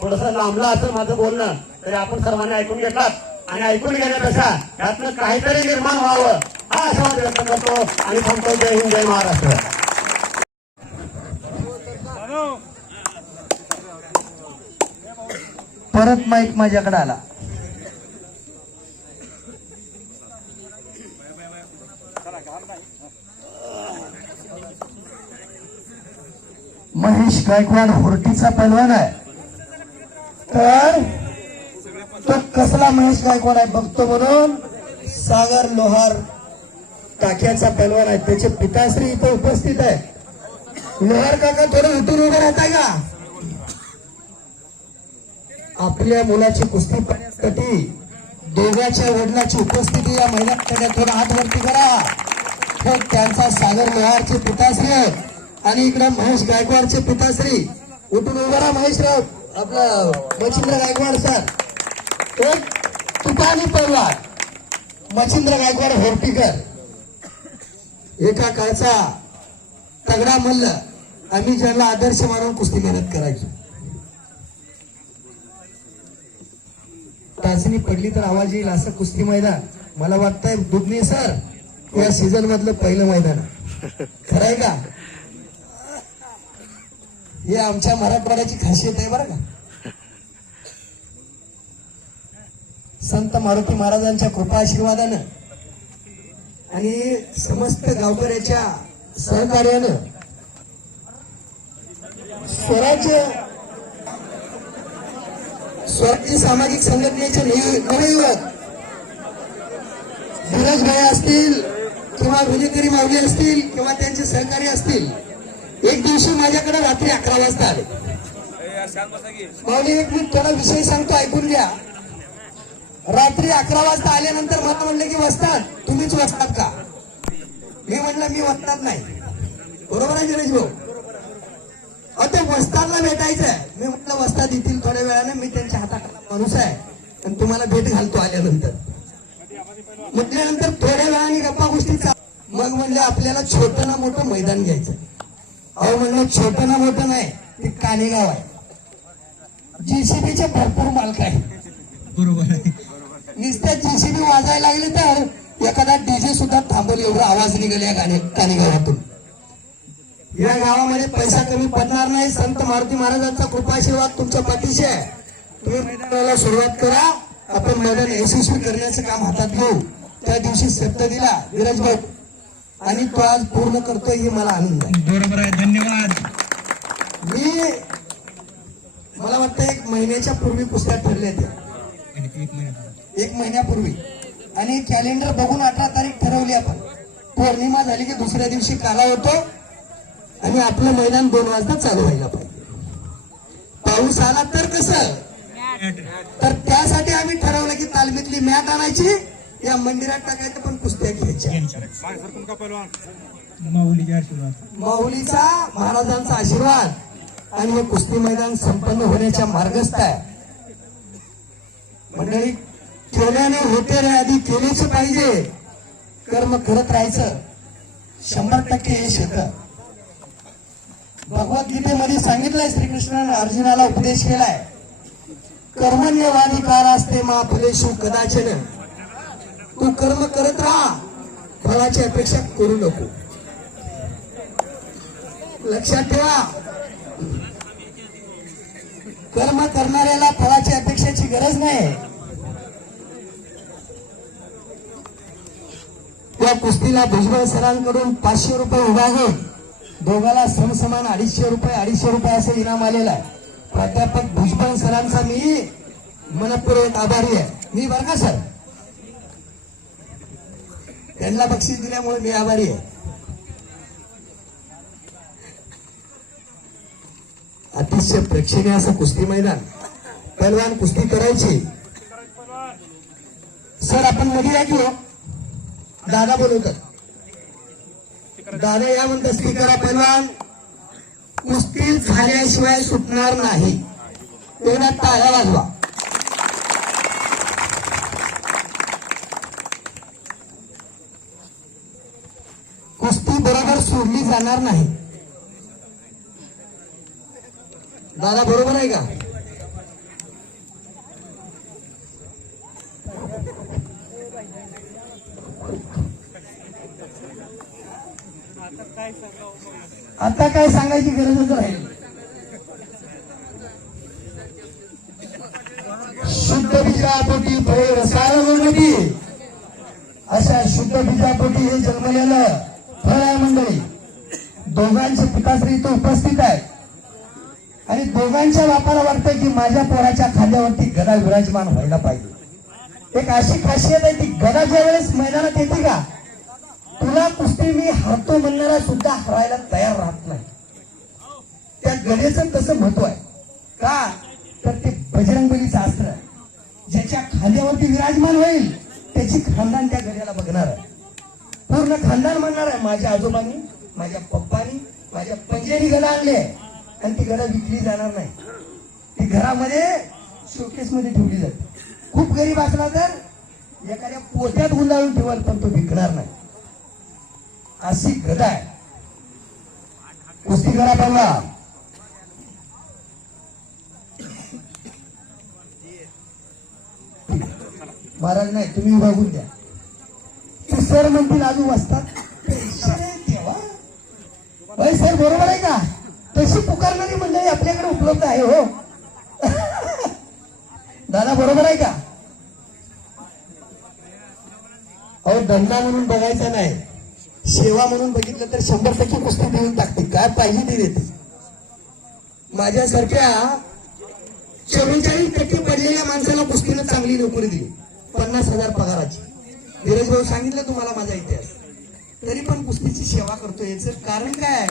थोडंसं लांबलं असं माझं बोलणं तरी आपण सर्वांनी ऐकून घेतलात आणि ऐकून घेण्यापेक्षा यातनं काहीतरी निर्माण व्हावं हा आशावाद व्यक्त करतो आणि थांबतो. जय हिंद, जय महाराष्ट्र. परत माईक माझ्याकडे आला. महेश गायकवाड होर्टीचा पैलवान आहे. तर तो कसला महेश गायकवाड आहे बघतो म्हणून सागर लोहार टाक्याचा पैलवान आहे. त्याचे पिताश्री इथे उपस्थित आहे. लोहार काका थोडं उठून उभे राहताय का? आपल्या मुलाची कुस्ती पाहण्यासाठी दोघांच्या वडिलांची उपस्थिती या मैदानात थोडा हात वरती करा. हे त्यांचा सागर लोहारचे पिताश्री आहेत आणि इकडे महेश गायकवाडचे पिताश्री. उठून उभा राहा महेशराव, आपला मच्छिंद्र गायकवाड सर. एक तुपानी पैलवान मच्छिंद्र गायकवाड होर्टीकर, एका काळचा तगडा मल्ल, आम्ही ज्यांना आदर्श मानून कुस्ती मेहनत करायचो. टाचणी पडली तर आवाज येईल असं कुस्ती मैदान मला वाटतंय दुधनी सर या सीझन मधलं पहिलं मैदान खरंय का? हे आमच्या मराठवाड्याची खासियत आहे बरं का. संत मारुती महाराजांच्या कृपा आशीर्वादानं आणि समस्त गावकऱ्याच्या सहकार्यानं स्वराज्य सामाजिक संघटनेचे नवयुवक धीरज भाई असतील किंवा विनीकरी माऊली असतील किंवा त्यांचे सहकारी असतील, एक दिवशी माझ्याकडे रात्री 11 वाजता आले. माऊली एक मिनिट थोडा विषय सांगतो ऐकून घ्या. रात्री 11 वाजता आल्यानंतर मला म्हणलं की वस्ताद तुम्हीच वस्ताद का? मी म्हणलं मी वस्ताद नाही. बरोबर आहे गणेश भाऊ? आता वस्तादला भेटायचंय. मी म्हटलं वस्ताद येतील थोड्या वेळाने, मी त्यांच्या हाताखाला माणूस आहे आणि तुम्हाला भेट घालतो आल्यानंतर. म्हटल्यानंतर थोड्या वेळाने गप्पा गोष्टी मग म्हणले आपल्याला छोटं ना मोठं मैदान घ्यायचं. अहो म्हणलं छोटं ना मोठं नाही, ते कानेगाव आहे. JCBचे भरपूर मालक आहे. बरोबर आहे. नुसत्या JCB वाजायला लागले तर एखादा डीजे सुद्धा थांबवले एवढा आवाज निघेल या कानेगावातून. या गावामध्ये पैसा कमी पडणार नाही. संत मारुती महाराजांचा कृपा आशीर्वाद तुमच्या पाठीशी आहे. तुम्ही मैदानाला सुरुवात करा. आपण मैदान यशस्वी करण्याचं काम हातात घेऊ. त्या दिवशी शब्द दिला विराज भाऊ आणि तो आज पूर्ण करतोय हे मला आनंद आहे. बरोबर आहे, धन्यवाद. मला वाटतं 1 महिन्याच्या पूर्वी कुस्त्या ठरल्या त्या. 1 महिन्यापूर्वी आणि कॅलेंडर बघून 18 तारीख ठरवली आपण. पौर्णिमा झाली की दुसऱ्या दिवशी काला होतो आणि आपलं मैदान 2 वाजता चालू व्हायला पाहिजे. पाऊस आला तर कसं, तर त्यासाठी आम्ही ठरवलं की तालमीतली मॅट आणायची, या मंदिरात टाकायचं, पण कुस्त्या घ्यायच्या. माऊलीचा महाराजांचा आशीर्वाद आणि हे कुस्ती मैदान संपन्न होण्याच्या मार्गस्थ आहे. मंडळी केल्याने होते रे, आधी केलेच पाहिजे. कर्म करत राहायचं, 100% यश येतं. भगवद्गीतेमध्ये सांगितलंय, श्रीकृष्णाने अर्जुनाला उपदेश केलाय, कर्मण्यवाधिकार असते मा फलेषु कदाचन. तू कर्म करत राहा, फळाची अपेक्षा करू नको. लक्षात ठेवा, कर्म करणाऱ्याला फळाची अपेक्षाची गरज नाही. या कुस्तीला भुजबळ सरांकडून 500 रुपये विभागून दोघाला समसमान 250 रुपये असं इनाम आलेलं आहे. प्राध्यापक भुजबळ सरांचा मी मनपूर्वक आभारी आहे. मी बरं का सर, त्यांना बक्षीस दिल्यामुळे मी आभारी आहे. अतिशय प्रेक्षणीय असं कुस्ती मैदान. पहिलवान कुस्ती करायची. सर आपण मध्ये या की दादा बोलवतात. दादा या म्हणतात स्पीकर पहिलवान कुस्ती झाल्याशिवाय सुटणार नाही. तेवढ्या टाळ्या वाजवा. कुस्ती बरोबर सोडली जाणार नाही. दादा बरोबर आहे का? आता काय सांगायची गरजच राहील. शुद्ध बीजापोटी फळे रसायन निर्मिती, अशा शुद्ध बीजापोटी हे जन्मलेलं फळ आहे. मंडळी दोघांचे पिताश्री इथं उपस्थित आहेत आणि दोघांच्या बापाला वाटतं की माझ्या पोराच्या खांद्यावरती गदा विराजमान व्हायला पाहिजे. एक अशी खासियत आहे, ती गदा ज्या वेळेस मैदानात येते का, तुला कुस्ती मी हारतो म्हणणारा सुद्धा हरायला तयार राहत नाही. त्या गदेचं तसं महत्व आहे का, तर ते बजरंगबलीचं अस्त्र ज्याच्या खांद्यावरती विराजमान होईल त्याची खानदान त्या गद्याला बघणार आहे. पूर्ण खानदान म्हणणार आहे माझ्या आजोबांनी, माझ्या पप्पानी, माझ्या पंजेनी गडा आणले आणि ती गडा विकली जाणार नाही. ती घरामध्ये शोकेस मध्ये ठेवली जाते. खूप गरीब असला तर एखाद्या पोत्यात गुंडाळून ठेवाल, पण तो विकणार नाही. अशी गदा आहे. कुस्ती करा बघा. महाराज नाही, तुम्ही विभागून द्या. ते सर म्हणतील अजून वाजतात सर, बरोबर आहे का? तशी पुकारणारी मंडळी आपल्याकडे उपलब्ध आहे हो. दादा बरोबर आहे का? अहो धंदा म्हणून बघायचा नाही, सेवा म्हणून बघितलं तर 100% कुस्ती देऊन टाकते. काय पाहिजे ते देते. माझ्यासारख्या 44% पडलेल्या माणसाला कुस्तीनं चांगली नोकरी दिली, 50,000 पगाराची. धीरज भाऊ सांगितलं तुम्हाला माझा इतिहास. तरी पण कुस्तीची सेवा करतोय. याचं कारण काय?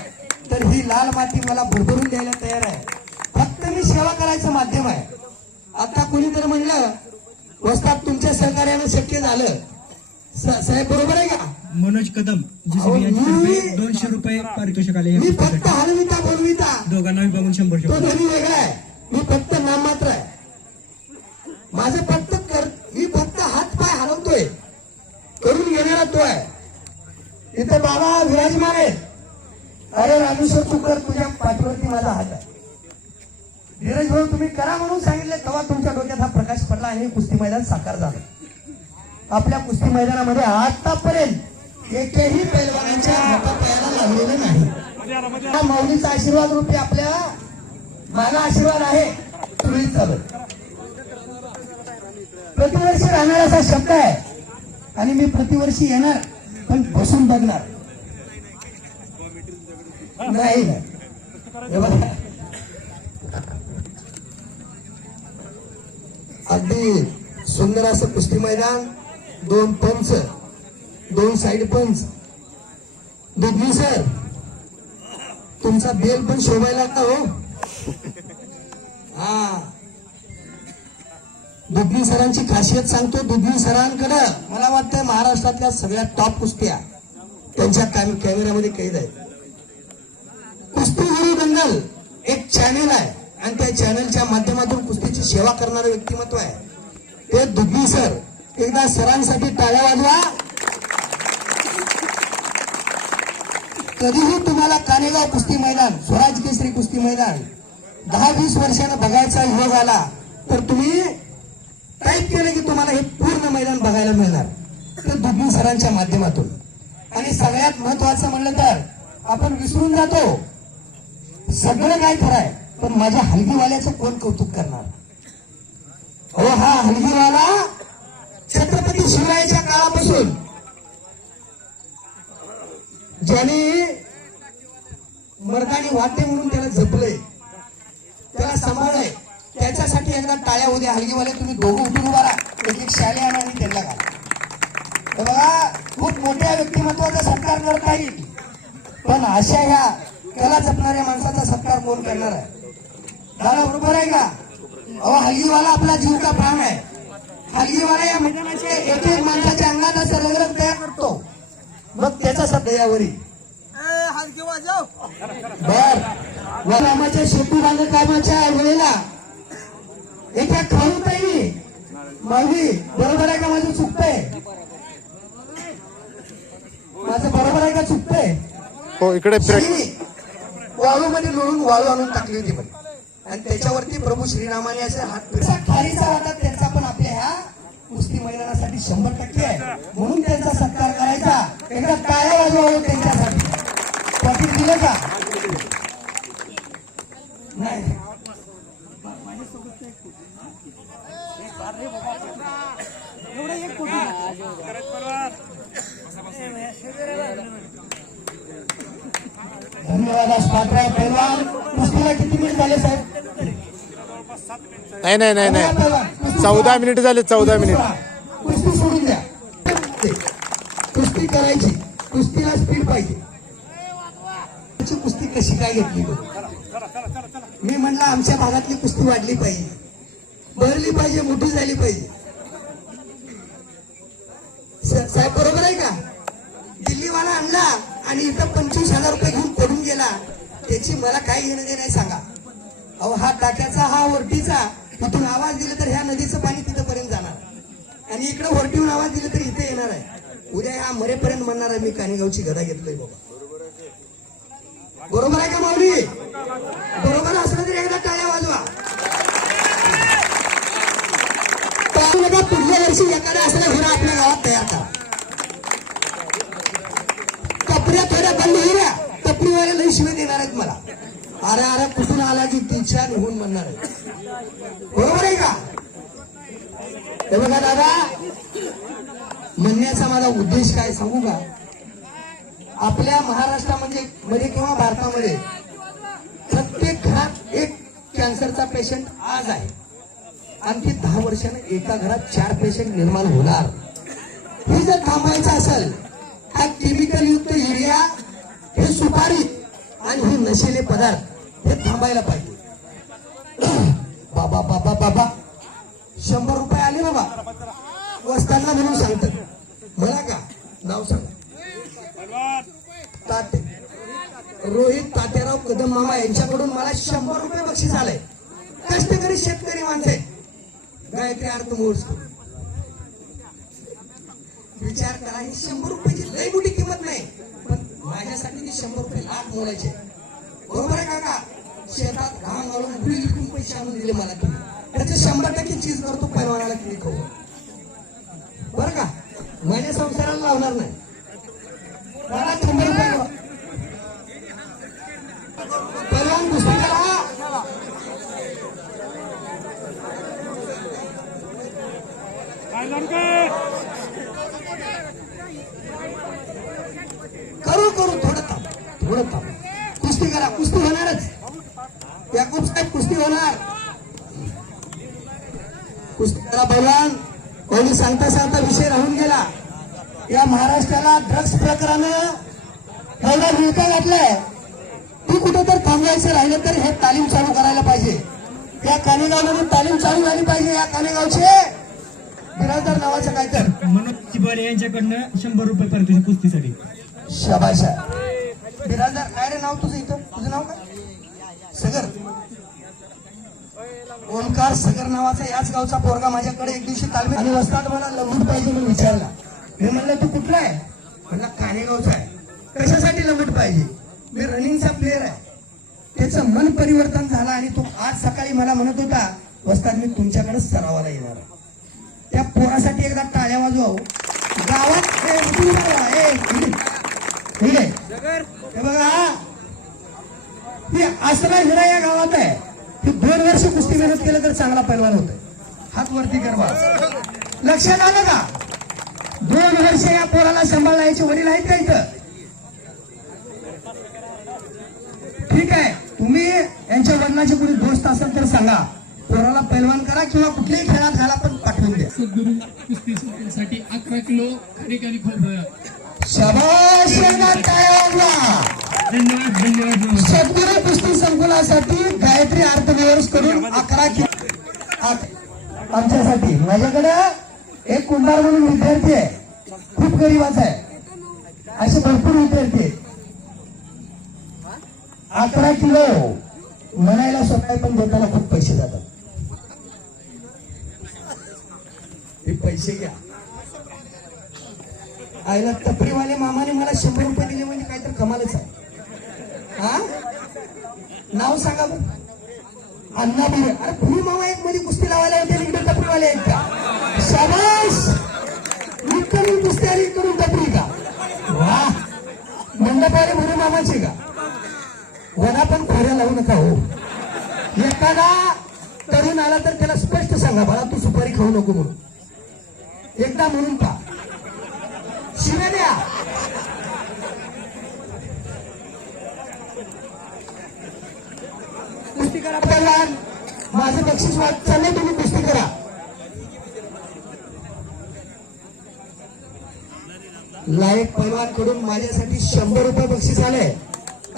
तर ही लाल माती मला भरभरून द्यायला तयार आहे. फक्त मी सेवा करायचं माध्यम आहे. आता कोणीतरी म्हणलं वस्ताद तुमच्या सहकार्यानं शक्य झालं. साहेब बरोबर आहे का? मनोज कदम अहो, मी 200 रुपये पारितोषिक आले. मी फक्त हलविता बोलविता, दोघांना विभागून 100 तो धनी वेगळा आहे. मी फक्त नाममात्र आहे. माझं फक्त मी फक्त हात पाय हलवतोय, करून घेणारा तो आहे. इथे बाबा विराजमान आहेत. अरे रामेश्वर तू कर, तुझ्या पाठीवरती माझा हात आहे. धीरज भाऊ तुम्ही करा म्हणून सांगितले, तेव्हा तुमच्या डोक्यात हा प्रकाश पडला आणि कुस्ती मैदान साकार झालं. आपल्या कुस्ती मैदानामध्ये आतापर्यंत एकही पैलवानाच्या हातापायाला लागलेलं नाही. हा माऊलीचा आशीर्वाद रूपी आपल्या माझा आशीर्वाद आहे. सुरळीत चालत प्रतिवर्षी राहणार असा शब्द आहे आणि मी प्रतिवर्षी येणार, पण बसून बघणार नाही. हे बघा, अगदी सुंदर असं कुस्ती मैदान, 2 पंच, 2 साईड पंच. दुधनी सर तुमचा बेल पण शोभायला का हो? हा, दुधनी सरांची खासियत सांगतो. दुधनी सरांकडं मला वाटतं महाराष्ट्रातल्या सगळ्यात टॉप कुस्त्या त्यांच्या कॅमेऱ्यामध्ये कैद आहेत. कुस्ती गुरु दंगल एक चॅनेल आहे आणि त्या चॅनेलच्या माध्यमातून कुस्तीची सेवा करणारं व्यक्तिमत्व आहे ते दुधनी सर. एकदा सरांसाठी टाळ्या वाजवा. कधीही तुम्हाला कानेगाव कुस्ती मैदान, स्वराज केसरी कुस्ती मैदान 10-20 वर्षानं बघायचा योग आला तर तुम्ही टाईप केलं की तुम्हाला हे पूर्ण मैदान बघायला मिळणार, तर दुधनी सरांच्या माध्यमातून. आणि सगळ्यात महत्वाचं म्हणलं तर आपण विसरून जातो सगळं काय खरं आहे, पण माझ्या हलगीवाल्याचं कोण कौतुक करणार? हो, हा हलगीवाला छत्रपती शिवरायाच्या काळापासून ज्याने मर्दानी वाद्य म्हणून त्याला जपलंय, त्याला सांभाळलंय, त्याच्यासाठी एकदा टाळ्या उद्या. हलगीवाले तुम्ही दोघं उठून उभा राहा, एक शाले आणा आणि त्यांना घाला. हे बघा, खूप मोठ्या व्यक्तिमत्वाचा सत्कार करता येईल, पण अशा ह्या कला जपणाऱ्या माणसाचा सत्कार कोण करणार आहे? दादा बरोबर आहे का? अहो, हलगीवाला आपला जीव का प्राण आहे. हलगीवाला या मैदानाचे एक एक माणसाच्या अंगात असं रंगरंग तयार करतो, मग त्याचा शब्द यावरी बर रामाच्या शेतू बांधकामाच्या वेळेला एका खाऊताई माऊली बरोबर आहे का? माझं चुकतंय? माझं बरोबर आहे का चुकतंय? हो, इकडे वाळू मध्ये लोळून वाळू आणून टाकली होती पण, आणि त्याच्यावरती प्रभू श्रीरामाने असे हात खारीचा हातात त्यांचा पण आपल्या ह्या कुस्ती मैदानासाठी 100% आहे, म्हणून त्यांचा सत्कार करायचा. एकदा टाळ्या वाजवावं त्यांच्यासाठी. पाटील दिलं का? नाही. धन्यवाद. पाटराव पैलवान, कुस्तीला किती मिनिट झाले साहेब? नाही 14 मिनिट झाले. 14 मिनिट. कुस्ती सोडून द्या. कुस्ती करायची, कुस्तीला स्पीड पाहिजे. कुस्ती कशी काय घेतली? मी म्हणलं आमच्या भागातली कुस्ती वाढली पाहिजे, भरली पाहिजे, मोठी झाली पाहिजे. साहेब बरोबर आहे का? मला आणला आणि इथं 25,000 रुपये घेऊन पडून गेला, त्याची मला काय घेणं देणं आहे सांगा. अहो हा टाक्याचा हा वरटीचा, इथून आवाज दिला तर ह्या नदीचं पाणी तिथपर्यंत जाणार आणि इकडे वरटीहून आवाज दिला तर इथे येणार आहे. उद्या ह्या मरेपर्यंत म्हणणार आहे मी कानेगावची गदा घेतलोय बाबा. बरोबर आहे का माऊली? बरोबर असलं तरी एकदा टाळ्या वाजवा. नका पुढल्या वर्षी एखादा असला घोडा आपल्या गावात तयार करा. टपऱ्या थोड्या बंद होईल, टपरीवाल्या लई शिवे देणार आहेत मला. अरे अरे कुठून आला की तिच्या निघून म्हणणार आहे. बरोबर आहे का? हे बघा दादा, म्हणण्याचा माझा उद्देश काय सांगू का? आपल्या महाराष्ट्रामध्ये किंवा भारतामध्ये प्रत्येक घरात एक कॅन्सरचा पेशंट आज आहे. आणखी 10 वर्षांनी एका घरात 4 पेशंट निर्माण होणार. हे जर थांबायचं असेल, हा केमिकल युक्त युरिया, हे सुपारी आणि हे नशिले पदार्थ हे थांबायला पाहिजे. बाबा बाबा बाबा 100 रुपये आले बाबा वस्तांना म्हणून सांगतात मला. का नाव सांगा? ताते रोहित तात्याराव कदम मामा यांच्याकडून मला 100 रुपये बक्षीस आलंय. कष्टकरी शेतकरी माणसं आहेत. गायत्री अर्थ मोर्च विचार करा, ही 100 रुपयाची लई मोठी किंमत नाही, पण माझ्यासाठी ती 100 रुपये लाख मोलायचे. बरोबर आहे काका? शेतात घाम घालून गुढी विकून पैसे आणून दिले मला तुम्ही, त्याचे 100% चीज करतो पैलवानाला किती खाऊ. बरं का? माझ्या संसाराला लावणार नाही. मला 100 रुपये पैलवान कुस्ती करा. करू थोडं थांब. कुस्ती करा, कुस्ती होणारच. याकूब साहेब कुस्ती होणार. कुस्ती करा पैलवान. कोणी सांगता सांगता विषय राहून गेला. या महाराष्ट्राला ड्रग्स प्रकरणानं एवढा विळखा घातलाय, ती कुठं तर थांबवायचं राहिलं तर हे तालीम चालू करायला पाहिजे. या कानेगावमध्ये तालीम चालू झाली पाहिजे. या कानेगावचे बिराजदार नावाचं काय तर मनोज चिबाले यांच्याकडनं 100 रुपये पर्यंत तुझ्या कुस्तीसाठी. शाबाश. बिराजदार काय रे नाव तुझं? इथं तुझं नाव काय? सगर. ओंकार सगर नावाचा याच गावचा पोरगा माझ्याकडे एक दिवशी तालमीत आणि वस्ताद मला लंगूट पाहिजे म्हणून विचारला. मी म्हणलं तू कुठला आहे? म्हणला कानेगावचा आहे. कशासाठी लंगूट पाहिजे? मी रनिंगचा प्लेअर आहे. त्याचं मन परिवर्तन झालं आणि तो आज सकाळी मला म्हणत होता वस्ताद मी तुमच्याकडे सरावाला येणार. त्या पोरासाठी एकदा टाळ्या वाजवा. गावात ठीक आहे. हे बघा, ही असला हिरा या गावात आहे. ही 2 वर्ष कुस्ती मेहनत केलं तर चांगला पैलवान होत. हात वरती करवा. लक्षात आलं का? 2 वर्ष या पोराला सांभाळला. याचे वडील आहेत का इथं? ठीक आहे, तुम्ही यांच्या वडिलांचे कोणी दोस्त असेल तर सांगा. पोराला पैलवान करा किंवा कुठल्याही खेळात घाला, पण पाठवून द्या. सद्गुरू कुस्तीसाठी 11 किलो खारीक खोबरं. शाबाश. धन्यवाद. सद्गुरू कुस्ती संकुलासाठी गायत्री अर्थव्यवस्थ करून 11 किलो आमच्यासाठी. माझ्याकडे एक कुंभार म्हणून विद्यार्थी आहे, खूप गरीबाचा आहे. असे भरपूर विद्यार्थी आहेत. 11 किलो म्हणायला स्वतः पण देताना खूप पैसे जातात. हे पैसे घ्या. आईला टपरीवाले मामाने मला 100 रुपये दिले म्हणजे काहीतरी कमालच आहे. हा नाव सांगा बरं. अण्णा बिरे. अरे भूमी मामा एक मध्ये कुस्ती लावायला होते, इकडे टपरीवाले आहेत का? शाबाश. इकडून कुस्ती आणि इकडून टपरी का? वा. मंडपाले भूमी मामाचे का? वना पण खोऱ्या लावू नका हो. एखादा तरुण आला तर त्याला स्पष्ट सांगा मला तू सुपारी खाऊ नको म्हणून. एकदा म्हणून पहा. शिव्या द्या. कुस्ती करा पैलवान. माझं बक्षीस वाट चाललंय, तुम्ही कुस्ती करा. लायक पैलवान कडून माझ्यासाठी 100 रुपये बक्षीस आले.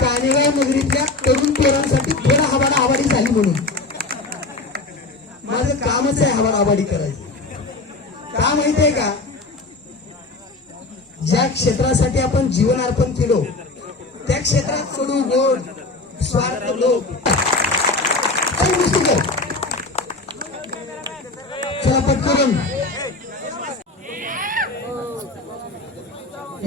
कानेगाव नगरीतल्या तरुण पोरांसाठी थोडा हवाडी झाली म्हणून. माझं कामच आहे हवाडी करायचं. का माहितीये का? ज्या क्षेत्रासाठी आपण जीवन अर्पण केलो त्या क्षेत्रात सोडू गोड स्वार्थ लोक काही गोष्टी कर. चला पटकन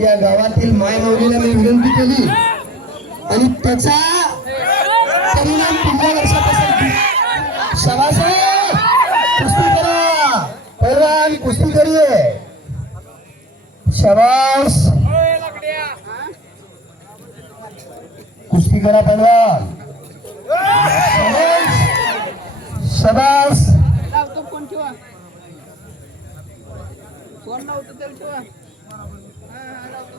या गावातील मायमाऊलीला मी विनंती केली आणि त्याचा परिणाम पुढल्या वर्षापासून शाबास आहे. कुस्ती करा पहिलवान, कुस्ती करिये. शाबास, कुस्ती करा पहिलवान. शाबास, शाबास. लावतो फोन ठेवा, फोन लावतो त्याला ठेवा. हा, लावतो.